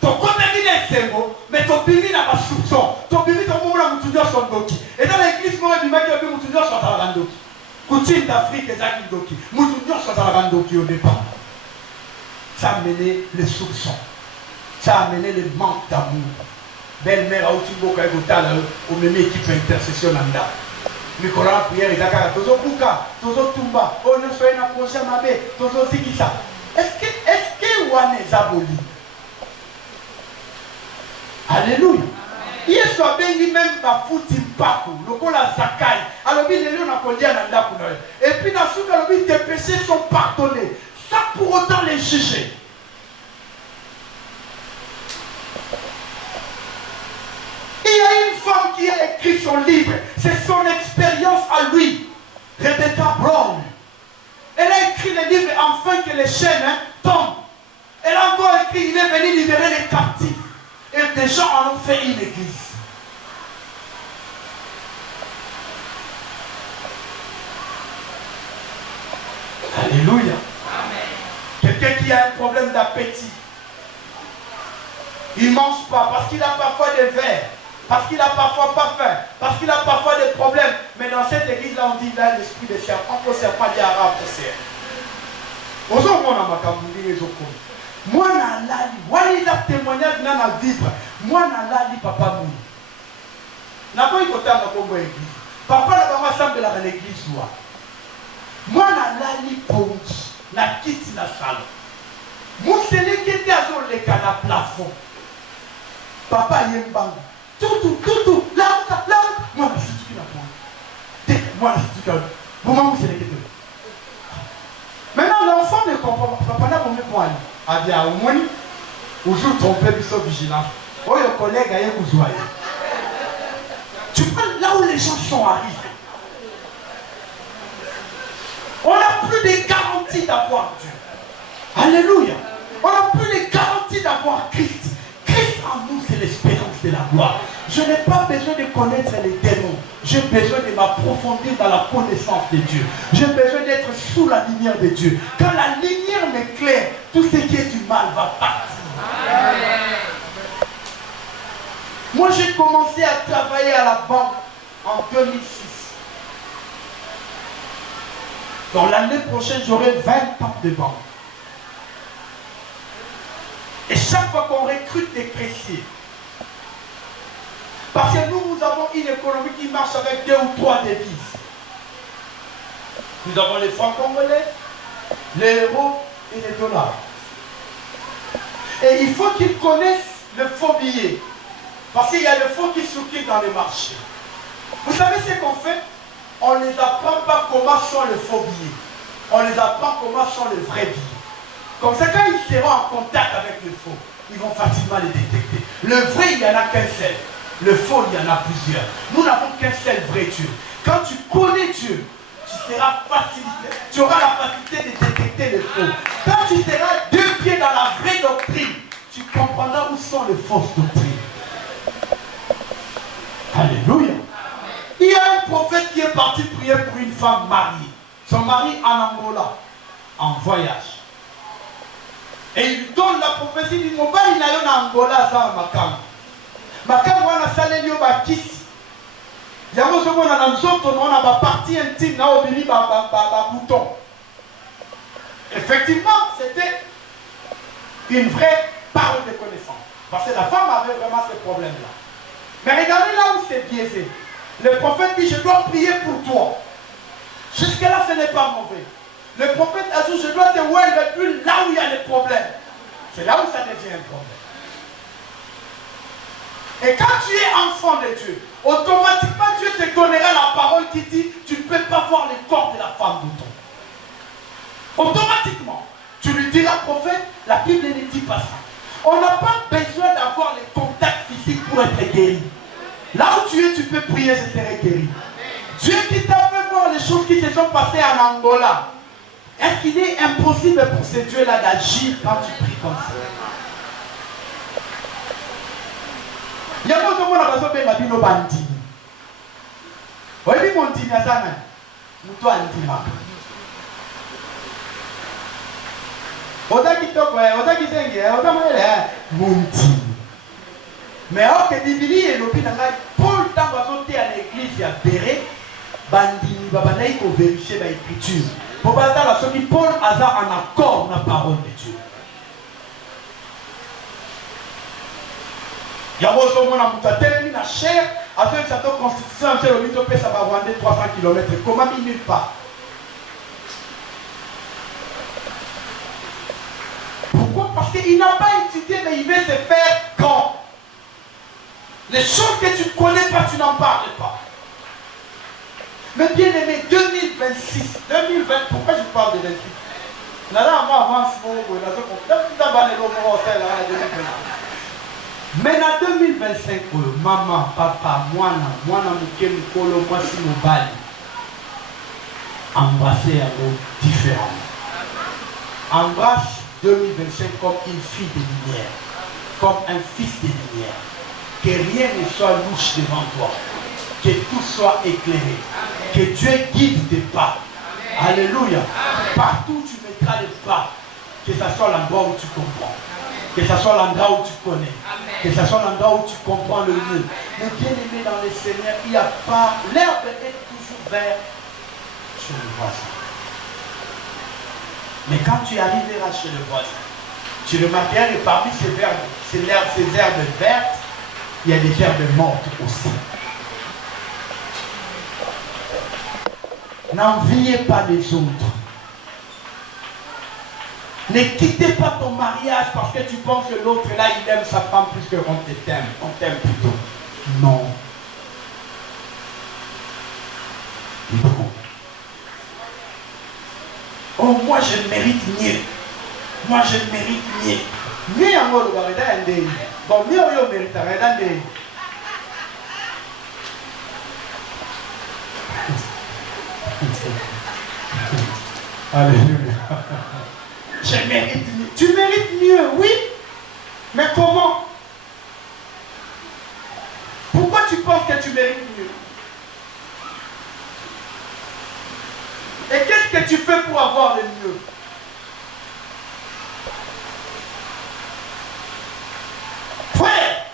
Ton côté est zéro, mais ton bimi n'a pas soupçon. Ton bimi, ton moment, la moutounion sont doki. Et dans l'église, moi, je dis que moutounion sont à la doki. Coutume d'Afrique, et Jacques doki. Moutounion sont à la doki au départ. Ça a amené les soupçons. Ça a amené le manque d'amour. Belle-mère, au même équipe d'intercession. Nicolas prière et Dakar, Tozo Buka, Tozo Tumba, oh ne soyez pas proche à ma mère, Tozo Zigisa. Est-ce que Wane Zaboli? Alléluia. Il est soit bien même pas foutu Paku, le col à Sakai, alors il est là, on a dit à Nanda. Et puis dans ce cas, tes péchés sont pardonnés, sans pour autant les juger. Il y a une femme qui a écrit son livre. C'est son expérience à lui. Rebecca Brown. Elle a écrit le livre afin que les chaînes tombent. Elle a encore écrit, il est venu libérer les captifs. Et des gens en ont fait une église. Alléluia. Quelqu'un qui a un problème d'appétit. Il ne mange pas parce qu'il a parfois des vers. Parce qu'il a parfois pas faim, parce qu'il a parfois des problèmes. Mais dans cette église-là, on dit qu'il a l'esprit de serpent. On ne sert pas des arabes pour serre. Moi, il a témoignage dans la vivre. Moi, je papa mou. N'a pas eu de temps dans l'église. Papa n'a pas ensemble dans l'église. Moi, je ponche. Na quitte la salle. Moi, c'est lui qui était à le canard plafond. Papa, il est bang. Tout, là, moi, je suis tout là. Moi, je suis tout là. Vous c'est les questions. Maintenant, l'enfant ne comprend pas. Papa n'a pas mis pour aller. A dit à Oumoni, ou joue tromper, ils sont vigilants. Oh, le collègue a eu Kouzoua. Tu vois là où les gens sont arrivés. On n'a plus de garantie d'avoir Dieu. Alléluia. On n'a plus de garantie d'avoir Christ. Christ en nous, c'est l'espérance de la gloire. Je n'ai pas besoin de connaître les démons. J'ai besoin de m'approfondir dans la connaissance de Dieu. J'ai besoin d'être sous la lumière de Dieu. Quand la lumière m'éclaire, tout ce qui est du mal va partir. Amen. Moi, j'ai commencé à travailler à la banque en 2006. Donc l'année prochaine, j'aurai 20 ans de banque. Et chaque fois qu'on recrute des caissiers, parce que nous avons une économie qui marche avec 2 ou 3 devises. Nous avons les francs congolais, les euros et les dollars. Et il faut qu'ils connaissent le faux billet. Parce qu'il y a le faux qui circule dans les marchés. Vous savez ce qu'on fait? On ne les apprend pas comment sont les faux billets. On les apprend comment sont les vrais billets. Comme ça, quand ils seront en contact avec le faux, ils vont facilement les détecter. Le vrai, il n'y en a qu'un seul. Le faux, il y en a plusieurs. Nous n'avons qu'un seul vrai Dieu. Quand tu connais Dieu, tu seras facilité. Tu auras la facilité de détecter le faux. Quand tu seras deux pieds dans la vraie doctrine, tu comprendras où sont les fausses doctrines. Alléluia. Il y a un prophète qui est parti prier pour une femme mariée. Son mari en Angola, en voyage. Et il lui donne la prophétie du mobile, il n'a eu en Angola sans Makam. Makam, on a salé lui au Bakisi. Il y a une partie intime, là, au Bini, bouton. Effectivement, c'était une vraie parole de connaissance. Parce que la femme avait vraiment ce problème-là. Mais regardez là où c'est biaisé. Le prophète dit, je dois prier pour toi. Jusque-là, ce n'est pas mauvais. Le prophèt a dit, je dois te voir plus là où il y a des problèmes. C'est là où ça devient un problème. Et quand tu es enfant de Dieu, automatiquement Dieu te donnera la parole qui dit, tu ne peux pas voir les corps de la femme bouton. Automatiquement, tu lui diras, prophète, la Bible ne dit pas ça. On n'a pas besoin d'avoir les contacts physiques pour être guéri. Là où tu es, tu peux prier, je serai guéri. Dieu qui t'a fait voir les choses qui se sont passées en Angola. Est-ce qu'il est impossible pour ce Dieu-là d'agir quand tu pries comme ça? Il y a beaucoup de monde qui a besoin de bino bandi. Vous voyez mon dîner à ça, nous andima. Oda qui toque, oda qui s'engue, oda mon dîner. Mais alors que Bibli et l'opinion, Paul tant que à l'église, il y a Béré, bandini, babanaï, pour vérifier l'écriture. Pour pas la somme, Paul a en accord avec la parole de Dieu. Il y a un monde qui a tellement la chair, avec cette constitution, ça va vendre 300 km. Comment il nulle part? Pourquoi? Parce qu'il n'a pas étudié, mais il veut se faire grand. Les choses que tu ne connais pas, tu n'en parles pas. Mais bien aimé, 2026, 2020, pourquoi je parle de 26? Mais en 2025, maman, papa, moi, Mukolo, moi, si nous bali, embrasser un mot différent. Embrasse 2025 comme une fille de lumière, comme un fils de lumière. Que rien ne soit louche devant toi. Que tout soit éclairé. Que Dieu guide tes pas. Alléluia. Partout où tu mettras les pas. Que ce soit l'endroit où tu comprends. Que ce soit l'endroit où tu connais. Que ce soit l'endroit où tu comprends le mieux. Mais bien aimé dans le Seigneur, il n'y a pas. L'herbe est toujours verte sur le voisin. Mais quand tu arriveras chez le voisin, tu remarqueras que parmi ces herbes vertes, il y a des herbes mortes aussi. N'enviez pas les autres. Ne quittez pas ton mariage parce que tu penses que l'autre là, il aime sa femme plus qu'on t'aime. On t'aime plutôt. Non. Non. Oh, moi je mérite mieux. Moi je mérite mieux. Mieux en mode de bon, mieux au mérite. Alléluia. Je mérite mieux. Tu mérites mieux, oui. Mais comment? Pourquoi tu penses que tu mérites mieux? Et qu'est-ce que tu fais pour avoir le mieux? Frère,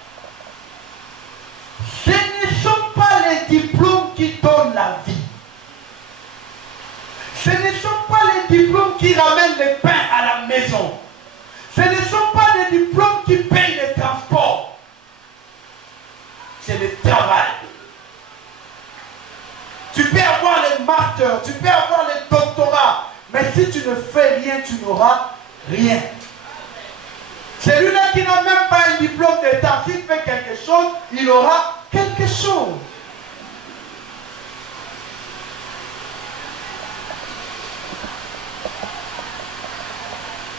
ce ne sont pas les diplômes qui donnent la vie. Ce ne sont pas les diplômes qui ramènent le pain à la maison. Ce ne sont pas les diplômes qui payent les transports. C'est le travail. Tu peux avoir les masters, tu peux avoir les doctorats, mais si tu ne fais rien, tu n'auras rien. Celui-là qui n'a même pas un diplôme d'État, s'il fait quelque chose, il aura quelque chose.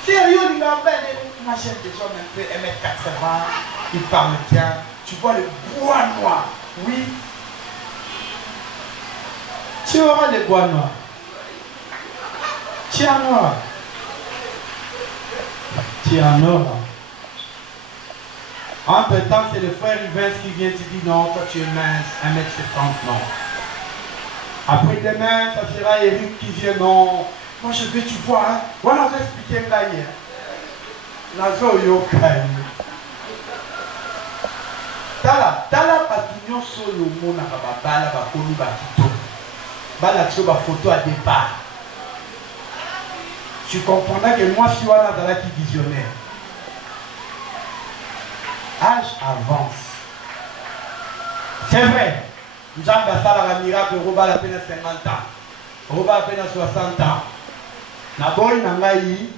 Sérieux, il a fait Moi j'aime des hommes un peu 1m80, ils parlent bien. Tu vois le bois noir. Oui. Tu auras le bois noir. Tu en auras. Tu en auras. Entre temps, c'est le frère Rivens qui vient te dire non, toi tu es mince, 1m70, non. Après demain, ça sera Eric qui vient, non. Moi je veux, tu vois, hein. Voilà, je vais expliquer là hier. Nazo yokai. Tala patignon solo mona kababala bakonu bakito. Bala tso ba photo à départ. Tu comprendras que moi je suis là dans la qui visionnaire. Âge avance. C'est vrai. Nous avons fait un miracle, Roba a peine 50 ans. Roba a peine 60 ans. Naboy Nangaï.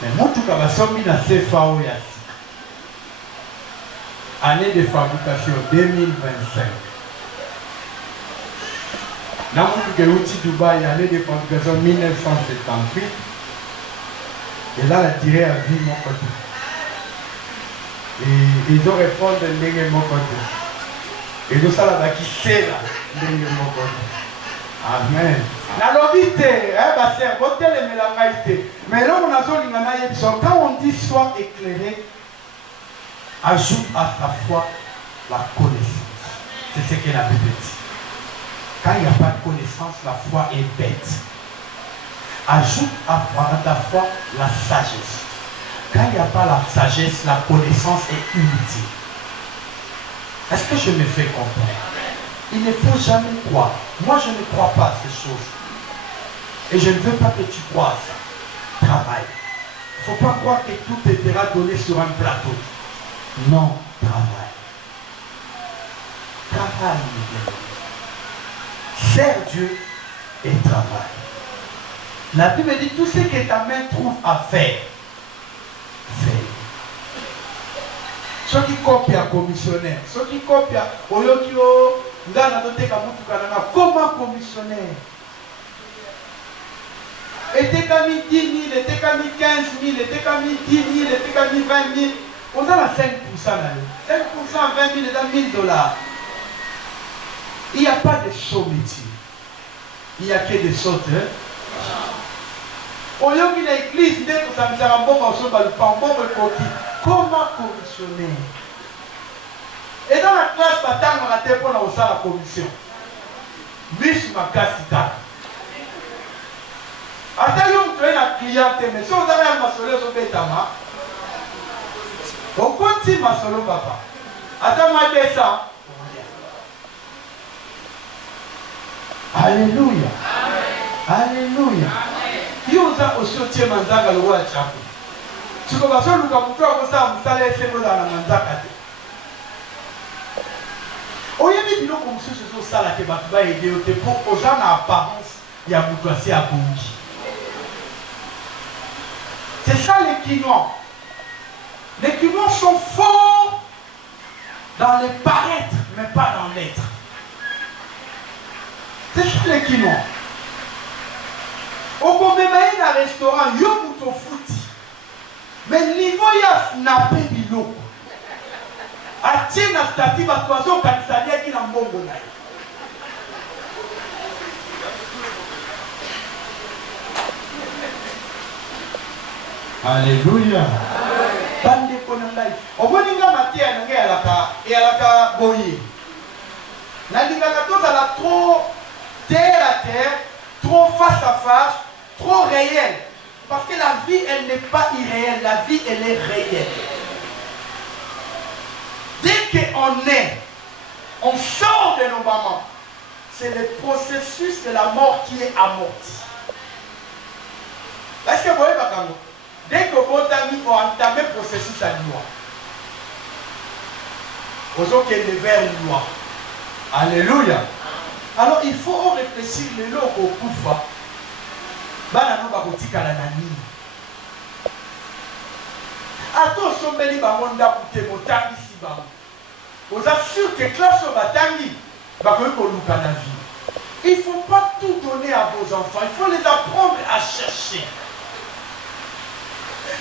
Mais moi, tout cas, je suis dans CFAO. Année de fabrication 2025. Dans mon outil Dubaï, année de fabrication 1978. Et là, la durée à vie, mon côté. Et ils ont répondu de mon côté. Et tout ça là qui sait là, de mon côté. Amen. La lobité, c'est voter les mélangaïtés. Mais là, on a quand on dit sois éclairé, ajoute à ta foi la connaissance. C'est ce que la Bible dit. Quand il n'y a pas de connaissance, la foi est bête. Ajoute à ta foi la sagesse. Quand il n'y a pas la sagesse, la connaissance est inutile. Est-ce que je me fais comprendre? Il ne faut jamais croire. Moi, je ne crois pas à ces choses. Et je ne veux pas que tu crois à ça. Travaille. Il ne faut pas croire que tout te sera donné sur un plateau. Non, travaille. Travaille, mes bien. Sers Dieu et travaille. La Bible dit tout ce que ta main trouve à faire, fais. Ceux qui copient un commissionnaire, ceux qui copient, comment commissionnaire? Et t'es mis 10 000, et t'es mis 15 000, et t'es mis 10 000, et t'es mis 20 000. On a la 5%. 5% 20 000 et dans 1000 $. Il n'y a pas de saut métier. Il n'y a que des sautes. Au lieu qu'il y a l'église, comment commissionner? Et dans la classe, on a été pour la commission. Miss Makasita. Attends, tu es la cliente, mais si on a un masolo sur Betama, on continue masolo papa. Attends, moi, je ça. Alléluia. Alléluia. Il y a aussi au Dieu manzaka le roi Tchako. Tu peux pas seulement comme toi comme ça, vous allez essayer de la manzaka. Au lieu de dire comme si ce soit ça qui va aider aux gens en apparence, il y a beaucoup de à Bongi. C'est ça les Quinois. Les Quinois sont forts dans les paraître, mais pas dans l'être. C'est ça les Quinois. Au combien dans un restaurant, il y a un fouti. Mais le niveau, il y a snappé de l'eau. A tiens la statue, parce que vous avez qui n'a pas de Alléluia. Bande konangai. Oboninga matia nange alaka boye. Nalinga katoza la trop terre à terre, trop face à face, trop réelle. Parce que la vie, elle n'est pas irréelle. La vie, elle est réelle. Dès qu'on est, on sort de nos mamans. C'est le processus de la mort qui est amorti. Est-ce que vous voyez pas? Dès que vous avez entamé le processus à loi, aux gens qui est vers une loi. Alléluia. Alors il faut réfléchir le lot au koufa. Bana no bakotika la nani. Ato sombeli bamonda kute motangi si bango. Vous assure que classe au batangi bakoye koluka la vie. Il ne faut pas tout donner à vos enfants. Il faut les apprendre à chercher.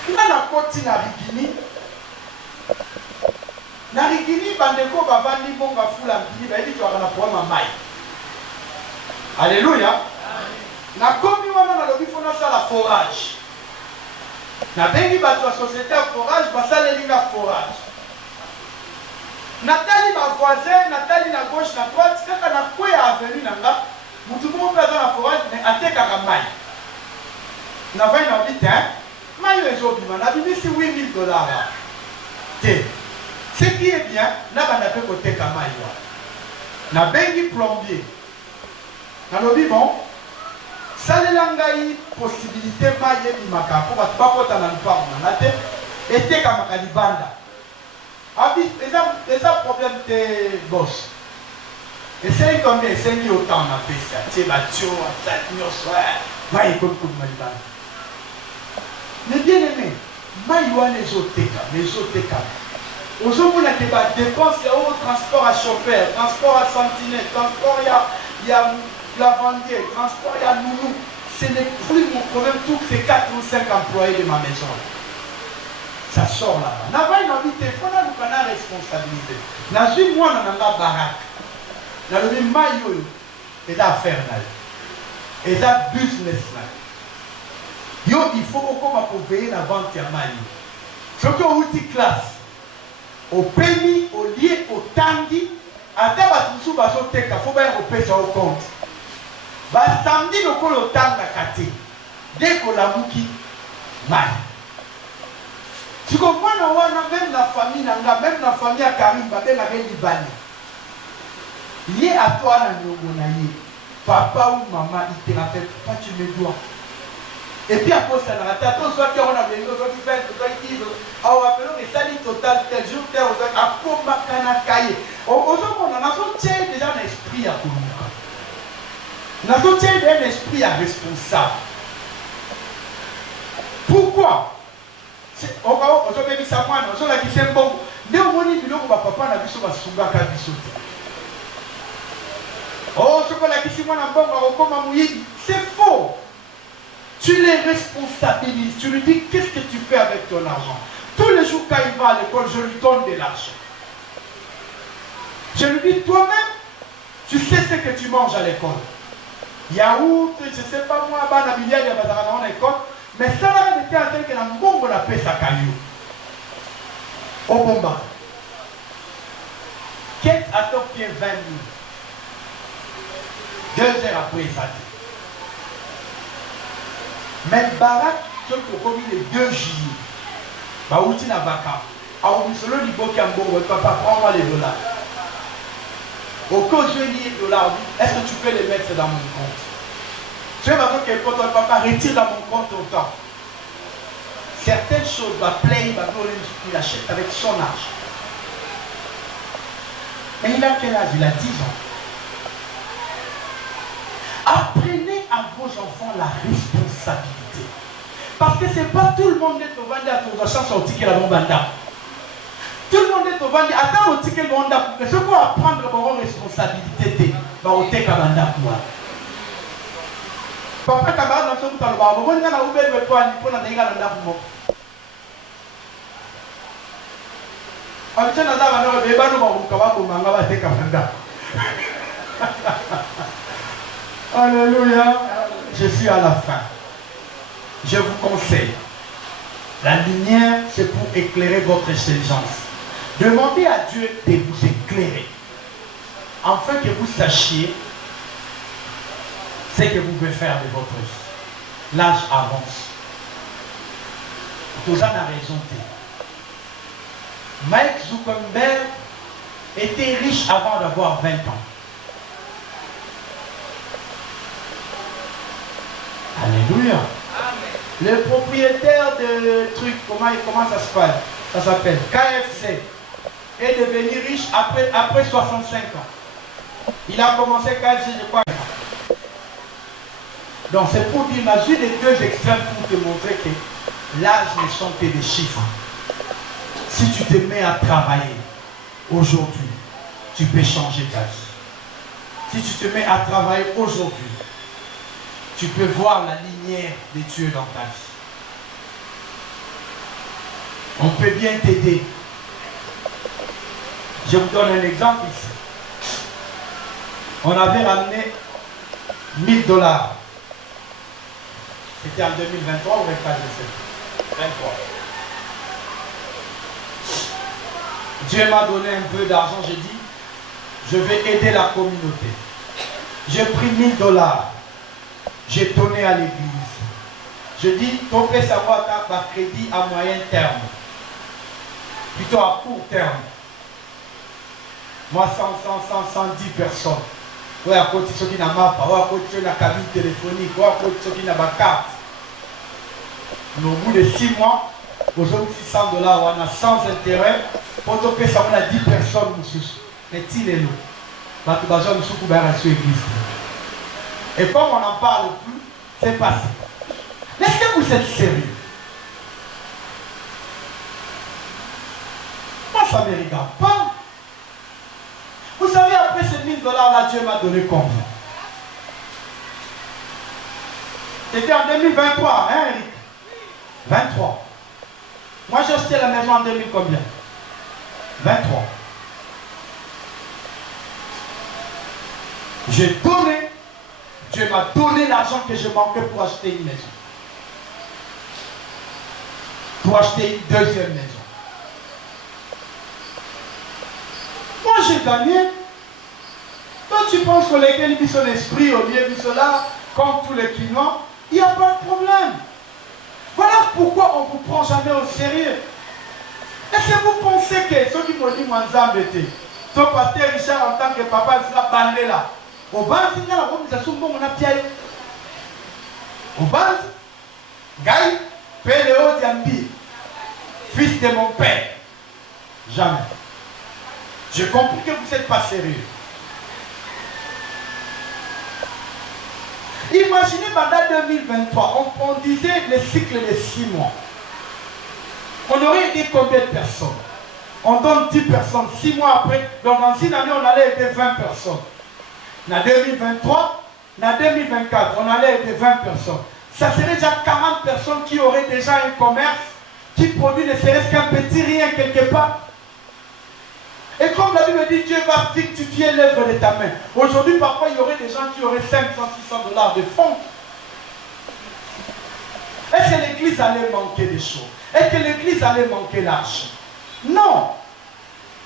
na koti na rigini. Na rigini bandeko bavandi bonga fula mpili baidi tu akana problème mai. Alléluia. Na komi wana na lobi fona sala forage. Na bengi bato ya société ya forage basaleli na forage. Natali ma voisin, Natali na gauche na droite, kaka na kwe avenue nanga, mutu mo pe na forage mais atekaka mai. Na vai na bite, mai ezo bima na bibi si $8,000. Te. Ce qui est bien, na bana pe koteka mai wa. Na bengi plombier. Na lobi bon, salela ngai possibilité mai ebimaka po batu bakota na lupango na te eteka makalibanda. Abi, eza problème de boss. Essaye combien, essaye autant on a fait ça. Tu sais, Mathieu, mais bien aimé, maïwan les oteka. Aux hommes, on a des dépenses, il y a au transport à chauffeur, transport à sentinelle, transport, il y a lavandier, transport, il y a nounou. Ce n'est plus mon problème, tous ces 4 ou 5 employés de ma maison. Ça sort là-bas. N'a pas envie de faire la responsabilité. N'a pas moi dans la baraque. N'a pas de maillot. Et d'affaires là. Et de business là. Yo, il faut qu'on veiller la vente à maillot. Ce qu'on dit classe. Au pays, au lieu, au tangi. À ta il faut bien repérer ça au compte. Samedi, le col au tanga kate. Dès qu'on l'a mouki, maille. Tu comprends, même la famille, même la famille à Karim, même la Libanais. Il est à toi, papa ou maman, il te rappelle, pas tu me dois. Et puis après ça, soit qui on a besoin, soit qui fait, soit qui dit, on appelle les salis total, tel jour, tel jour, à Komakana Kaye. Aujourd'hui, on a déjà un esprit à Koumouka. On a déjà un esprit à responsable. Pourquoi? On va dire ça, on va dire c'est bon. Papa n'a vu ça, oh, c'est faux. Tu les responsabilises. Tu lui dis qu'est-ce que tu fais avec ton argent. Tous les jours quand il va à l'école, je lui donne de l'argent. Je lui dis toi-même, tu sais ce que tu manges à l'école. Yaourt, je ne sais pas moi, il y a à l'école. Mais ça là, il était en train que la bombe la paix sa caillou. Au bomba. Quête à ton pied 20 000. 2 heures après ça. Mais Barak, ceux qui ont commis les 2 juillet, bah où tu n'as pas qu'à. Alors vous savez du beau cambo, papa prends-moi les dollars. Au cas où je vais les dollars, est-ce que tu peux les mettre dans mon compte? Je vais m'attendre que quand ton papa retire dans mon compte autant. Certaines choses, il achète avec son argent. Mais il a quel âge? Il a 10 ans. Apprenez à vos enfants la responsabilité. Parce que ce n'est pas tout le monde qui est au vendu à ton chance au ticket la bombe. Tout le monde est au vendu. Attends au ticket la bombe. Mais ce qu'on apprendre vos responsabilités, au ticket la bombe. Papa camarade dans son talba, on va na ubel we kwa ni pona denga na ndafu. Abicha na dawa na be banu ba ukabako manga ba teka fanda. Alléluia. Je suis à la fin. Je vous conseille. La lumière, c'est pour éclairer votre intelligence. Demandez à Dieu de vous éclairer. Afin que vous sachiez ce que vous pouvez faire de votre vie. L'âge avance. Tous en a raison. Mike Zuckerberg était riche avant d'avoir 20 ans. Alléluia. Amen. Le propriétaire de truc, comment ça se passe? Ça s'appelle KFC. Est devenu riche après 65 ans. Il a commencé KFC, je crois. Donc c'est pour dire, j'ai les 2 extrêmes pour te montrer que l'âge ne sont que des chiffres. Si tu te mets à travailler aujourd'hui, tu peux changer ta vie. Si tu te mets à travailler aujourd'hui, tu peux voir la lumière de Dieu dans ta vie. On peut bien t'aider. Je vous donne un exemple ici. On avait ramené 1000 dollars. C'était en 2023 ou 24, je sais. 23. Dieu m'a donné un peu d'argent, j'ai dit, je vais aider la communauté. J'ai pris 1000 dollars. J'ai donné à l'église. Je dis, ton peut savoir ta crédit à moyen terme. Plutôt à court terme. Moi, 110 personnes. Oui, à côté de ceux qui n'ont pas, ou à côté de ceux qui n'ont pas cabine téléphonique, ou à côté de ceux qui n'ont pas carte. Mais au bout de 6 mois, aujourd'hui 600 dollars, on a sans intérêt. Pour te payer ça, on a 10 personnes. Mais il est là. Et comme on n'en parle plus, c'est passé. Mais est-ce que vous êtes sérieux? Moi, ça ne me regarde pas. Vous savez, après ces 1000 dollars là, Dieu m'a donné combien? C'était en 2023, hein, Eric? 23. Moi, j'ai acheté la maison en 2000 combien? 23. J'ai donné, Dieu m'a donné l'argent que je manquais pour acheter une maison. Pour acheter une deuxième maison. Moi j'ai gagné. Toi tu penses que lesquels qui sont l'esprit au lieu de cela, comme tous les clients, il n'y a pas de problème. Voilà pourquoi on ne vous prend jamais au sérieux. Est-ce que vous pensez que ceux qui m'ont dit Mwanzambe était, ton pasteur Richard en tant que papa, il sera bandé là. Au bas, il y a la organisation dont on a pied. Au bas, Gaï, Péléo Diambi, fils de mon père. Jamais. J'ai compris que vous n'êtes pas sérieux. Imaginez pendant 2023, on disait le cycle de 6 mois. On aurait aidé combien de personnes? On donne 10 personnes, 6 mois après. Donc dans 6 années, on allait aider 20 personnes. En 2023, en 2024, on allait aider 20 personnes. Ça serait déjà 40 personnes qui auraient déjà un commerce, qui produit ne serait-ce qu'un petit rien quelque part. Et comme la Bible dit, Dieu va fructifier l'œuvre de ta main. Aujourd'hui, parfois, il y aurait des gens qui auraient 500, 600 dollars de fonds. Est-ce que l'église allait manquer des choses? Est-ce que l'église allait manquer l'argent? Non.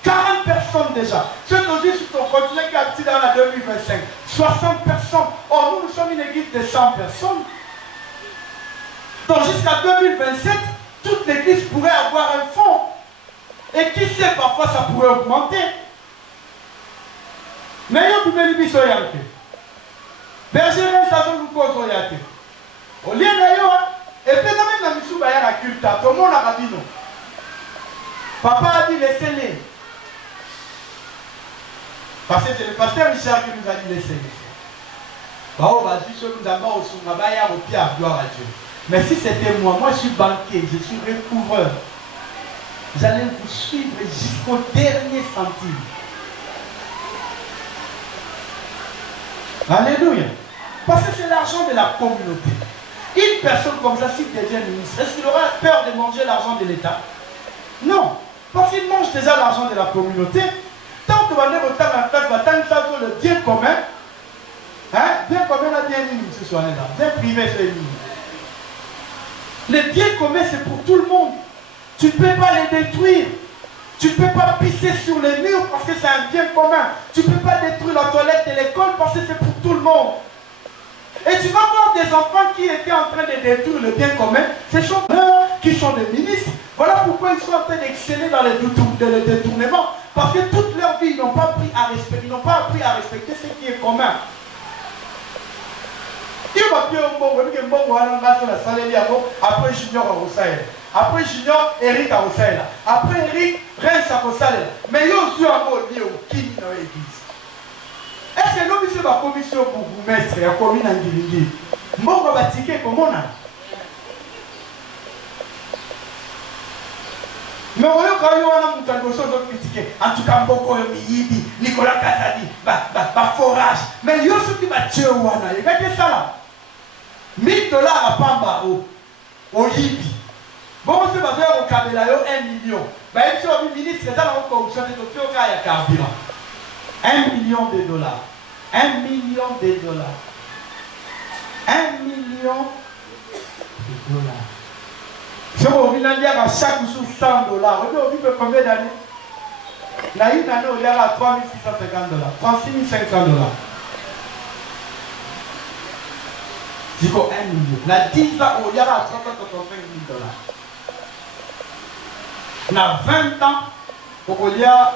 40 personnes déjà. C'est aujourd'hui sur ton continent qui a dit dans la 2025. 60 personnes. Or, nous sommes une église de 100 personnes. Donc, jusqu'à 2027, toute l'église pourrait avoir un fonds. Et qui sait, parfois ça pourrait augmenter. Mais il y a des gens qui ont été. Berger, ça nous cause oyate. Au lieu d'ailleurs, et puis quand même la mission va y avoir culte, tout le monde a dit non. Papa a dit laissez-les. Parce que c'est le pasteur Richard qui nous a dit laissez-les. Bah, on va dire que nous avons au pied à gloire à Dieu. Mais si c'était moi je suis banquier, je suis recouvreur. J'allais vous suivre jusqu'au dernier centime. Alléluia. Parce que c'est l'argent de la communauté. Une personne comme ça, s'il devient ministre, est-ce qu'il aura peur de manger l'argent de l'État? Non. Parce qu'il mange déjà l'argent de la communauté. Tant que vous allez voter en place, vous allez faire le bien commun. Hein? Bien commun, là, bien minime, ce soir là. Bien privé, c'est minime. Le bien commun, c'est pour tout le monde. Tu ne peux pas les détruire. Tu ne peux pas pisser sur les murs parce que c'est un bien commun. Tu ne peux pas détruire la toilette de l'école parce que c'est pour tout le monde. Et tu vas voir des enfants qui étaient en train de détruire le bien commun. Ce sont eux qui sont des ministres. Voilà pourquoi ils sont en train d'exceller dans les détournements. Parce que toute leur vie, ils n'ont pas appris à respecter. Ils n'ont pas appris à respecter ce qui est commun. Après Junior à Rosaïla. Après Junior, Eric à Rosaïla. Après Eric, Reims à Rosaïla. Mais il y a aussi un mot lié au Kimi dans l'église. Est-ce que nous, c'est la commission pour vous mettre à commune en Guilindi? Moi, je vais ticket comme on a. Mais on a critiqué. En tout cas, beaucoup de Nicolas Kazadi, forage. Mais il y a ceux qui m'ont tué. Il y a ça là. 1000 dollars à Pamba au Yibi. Bon, c'est parce que au Kabelayo 1 million. Bah, il y a un ministre, ça, la corruption de Tokyo, il y a carburant. 1 million de dollars. 1 million de dollars. 1 million de dollars. Si on vient à dire à chaque jour 100 dollars, on vit combien d'années? La une année, on y a 3 650 dollars. 36 500 dollars. C'est quoi 1 million? La 10 ans, on y a 385 000 dollars. On a 20 ans, on y a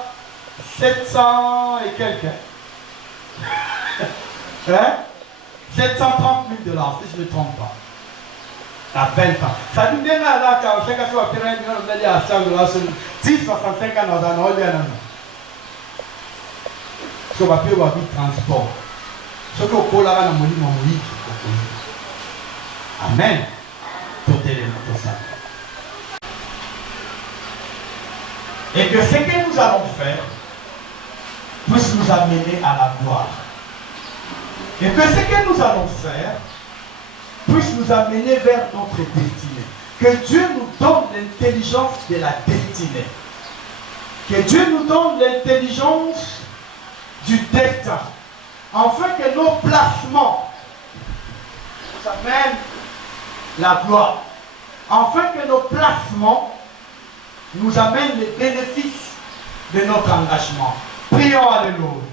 700 et quelques. Hein? 730 000 dollars, si je ne me trompe pas. À 20 ans. Ça nous donne là, 45 ans, on a à 100 dollars, 10, 65 ans, on a un ce qu'on appelle le transport. Ce qu'on appelle la monnaie, amen. Tout ça. Et que ce que nous allons faire puisse nous amener à la gloire. Et que ce que nous allons faire puisse nous amener vers notre destinée. Que Dieu nous donne l'intelligence de la destinée. Que Dieu nous donne l'intelligence du destin. Afin que nos placements nous amènent la gloire. Afin que nos placements nous amènent les bénéfices de notre engagement. Prions, alléluia.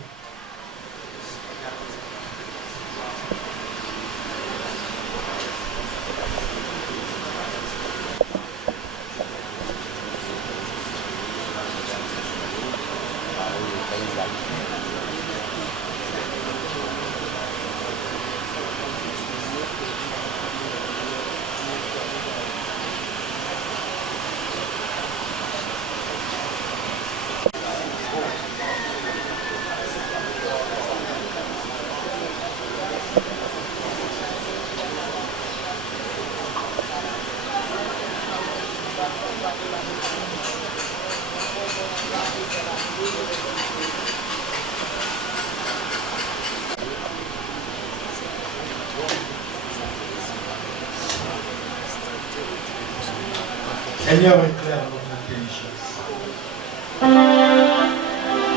Seigneur, éclaire notre intelligence.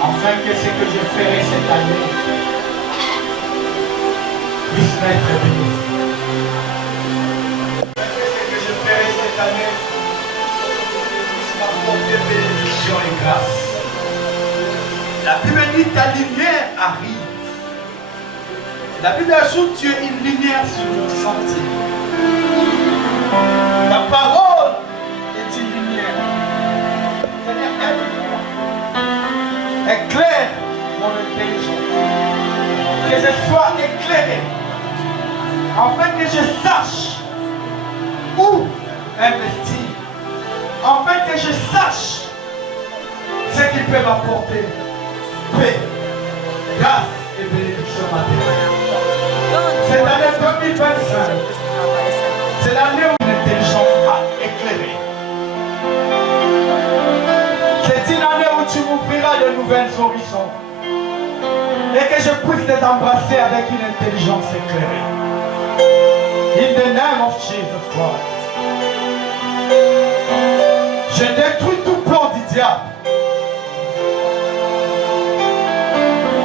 Afin que ce que je ferai cette année puisse m'être bénéfique. Afin que ce que je ferai cette année puisse m'apporter bénédiction et grâce. La Bible dit ta lumière arrive. La Bible ajoute Dieu une lumière sur nos sentiers. La parole est une lumière. C'est-à-dire, elle éclaire mon intelligence. Que je sois éclairé. Afin que je sache où investir. Afin que je sache ce qui peut m'apporter paix, grâce et bénédiction matérielle. C'est l'année 2025. C'est l'année où l'intelligence a éclairé. C'est une année où tu m'ouvriras de nouvelles horizons. Et que je puisse les embrasser avec une intelligence éclairée. In the name of Jesus Christ. Je détruis tout plan du diable.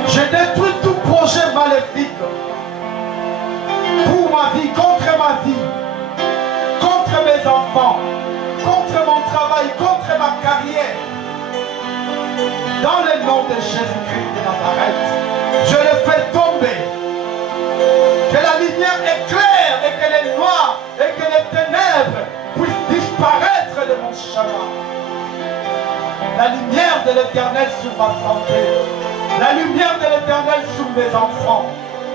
Je détruis tout projet maléfique pour ma vie, contre ma vie, contre mes enfants, contre mon travail, contre ma carrière. Dans le nom de Jésus-Christ de Nazareth, je le fais tomber. Que la lumière éclaire et que les noirs et que les ténèbres puissent disparaître de mon chemin. La lumière de l'Éternel sur ma santé. La lumière de l'Éternel sur mes enfants.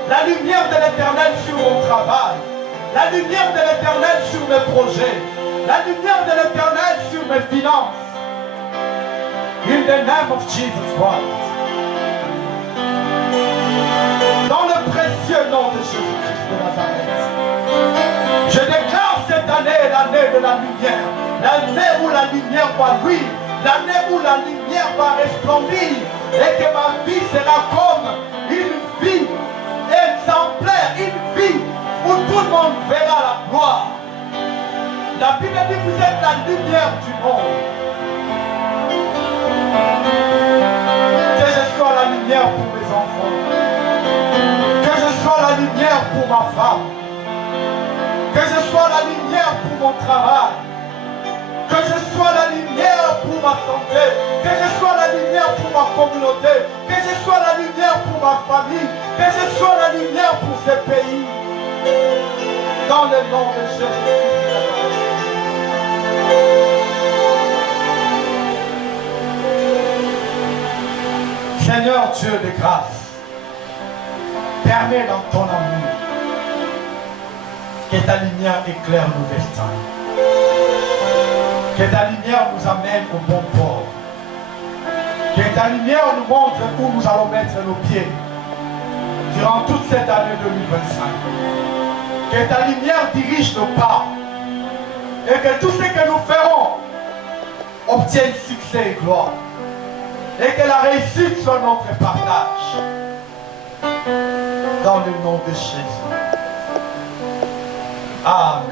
La lumière de l'Éternel sur mon travail. La lumière de l'Éternel sur mes projets. La lumière de l'Éternel sur mes finances. In the name of Jesus Christ. Dans le précieux nom de Jésus-Christ de Nazareth. Je déclare cette année l'année de la lumière. L'année où la lumière va luire. L'année où la lumière va resplendir. Et que ma vie sera comme une vie exemplaire, une vie où tout le monde verra la gloire. La Bible dit vous êtes la lumière du monde. Que je sois la lumière pour mes enfants. Que je sois la lumière pour ma femme. Que je sois la lumière pour mon travail. Que je sois la lumière pour ma santé. Que je sois la lumière pour ma communauté. Que je sois la lumière pour ma famille. Que je sois la lumière pour ce pays. Dans le nom de Jésus. Seigneur Dieu de grâce, permets dans ton amour que ta lumière éclaire nos destins. Que ta lumière nous amène au bon port. Que ta lumière nous montre où nous allons mettre nos pieds durant toute cette année 2025. Que ta lumière dirige nos pas. Et que tout ce que nous ferons obtienne succès et gloire. Et que la réussite soit notre partage. Dans le nom de Jésus. Amen.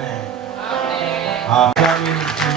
Amen. Amen.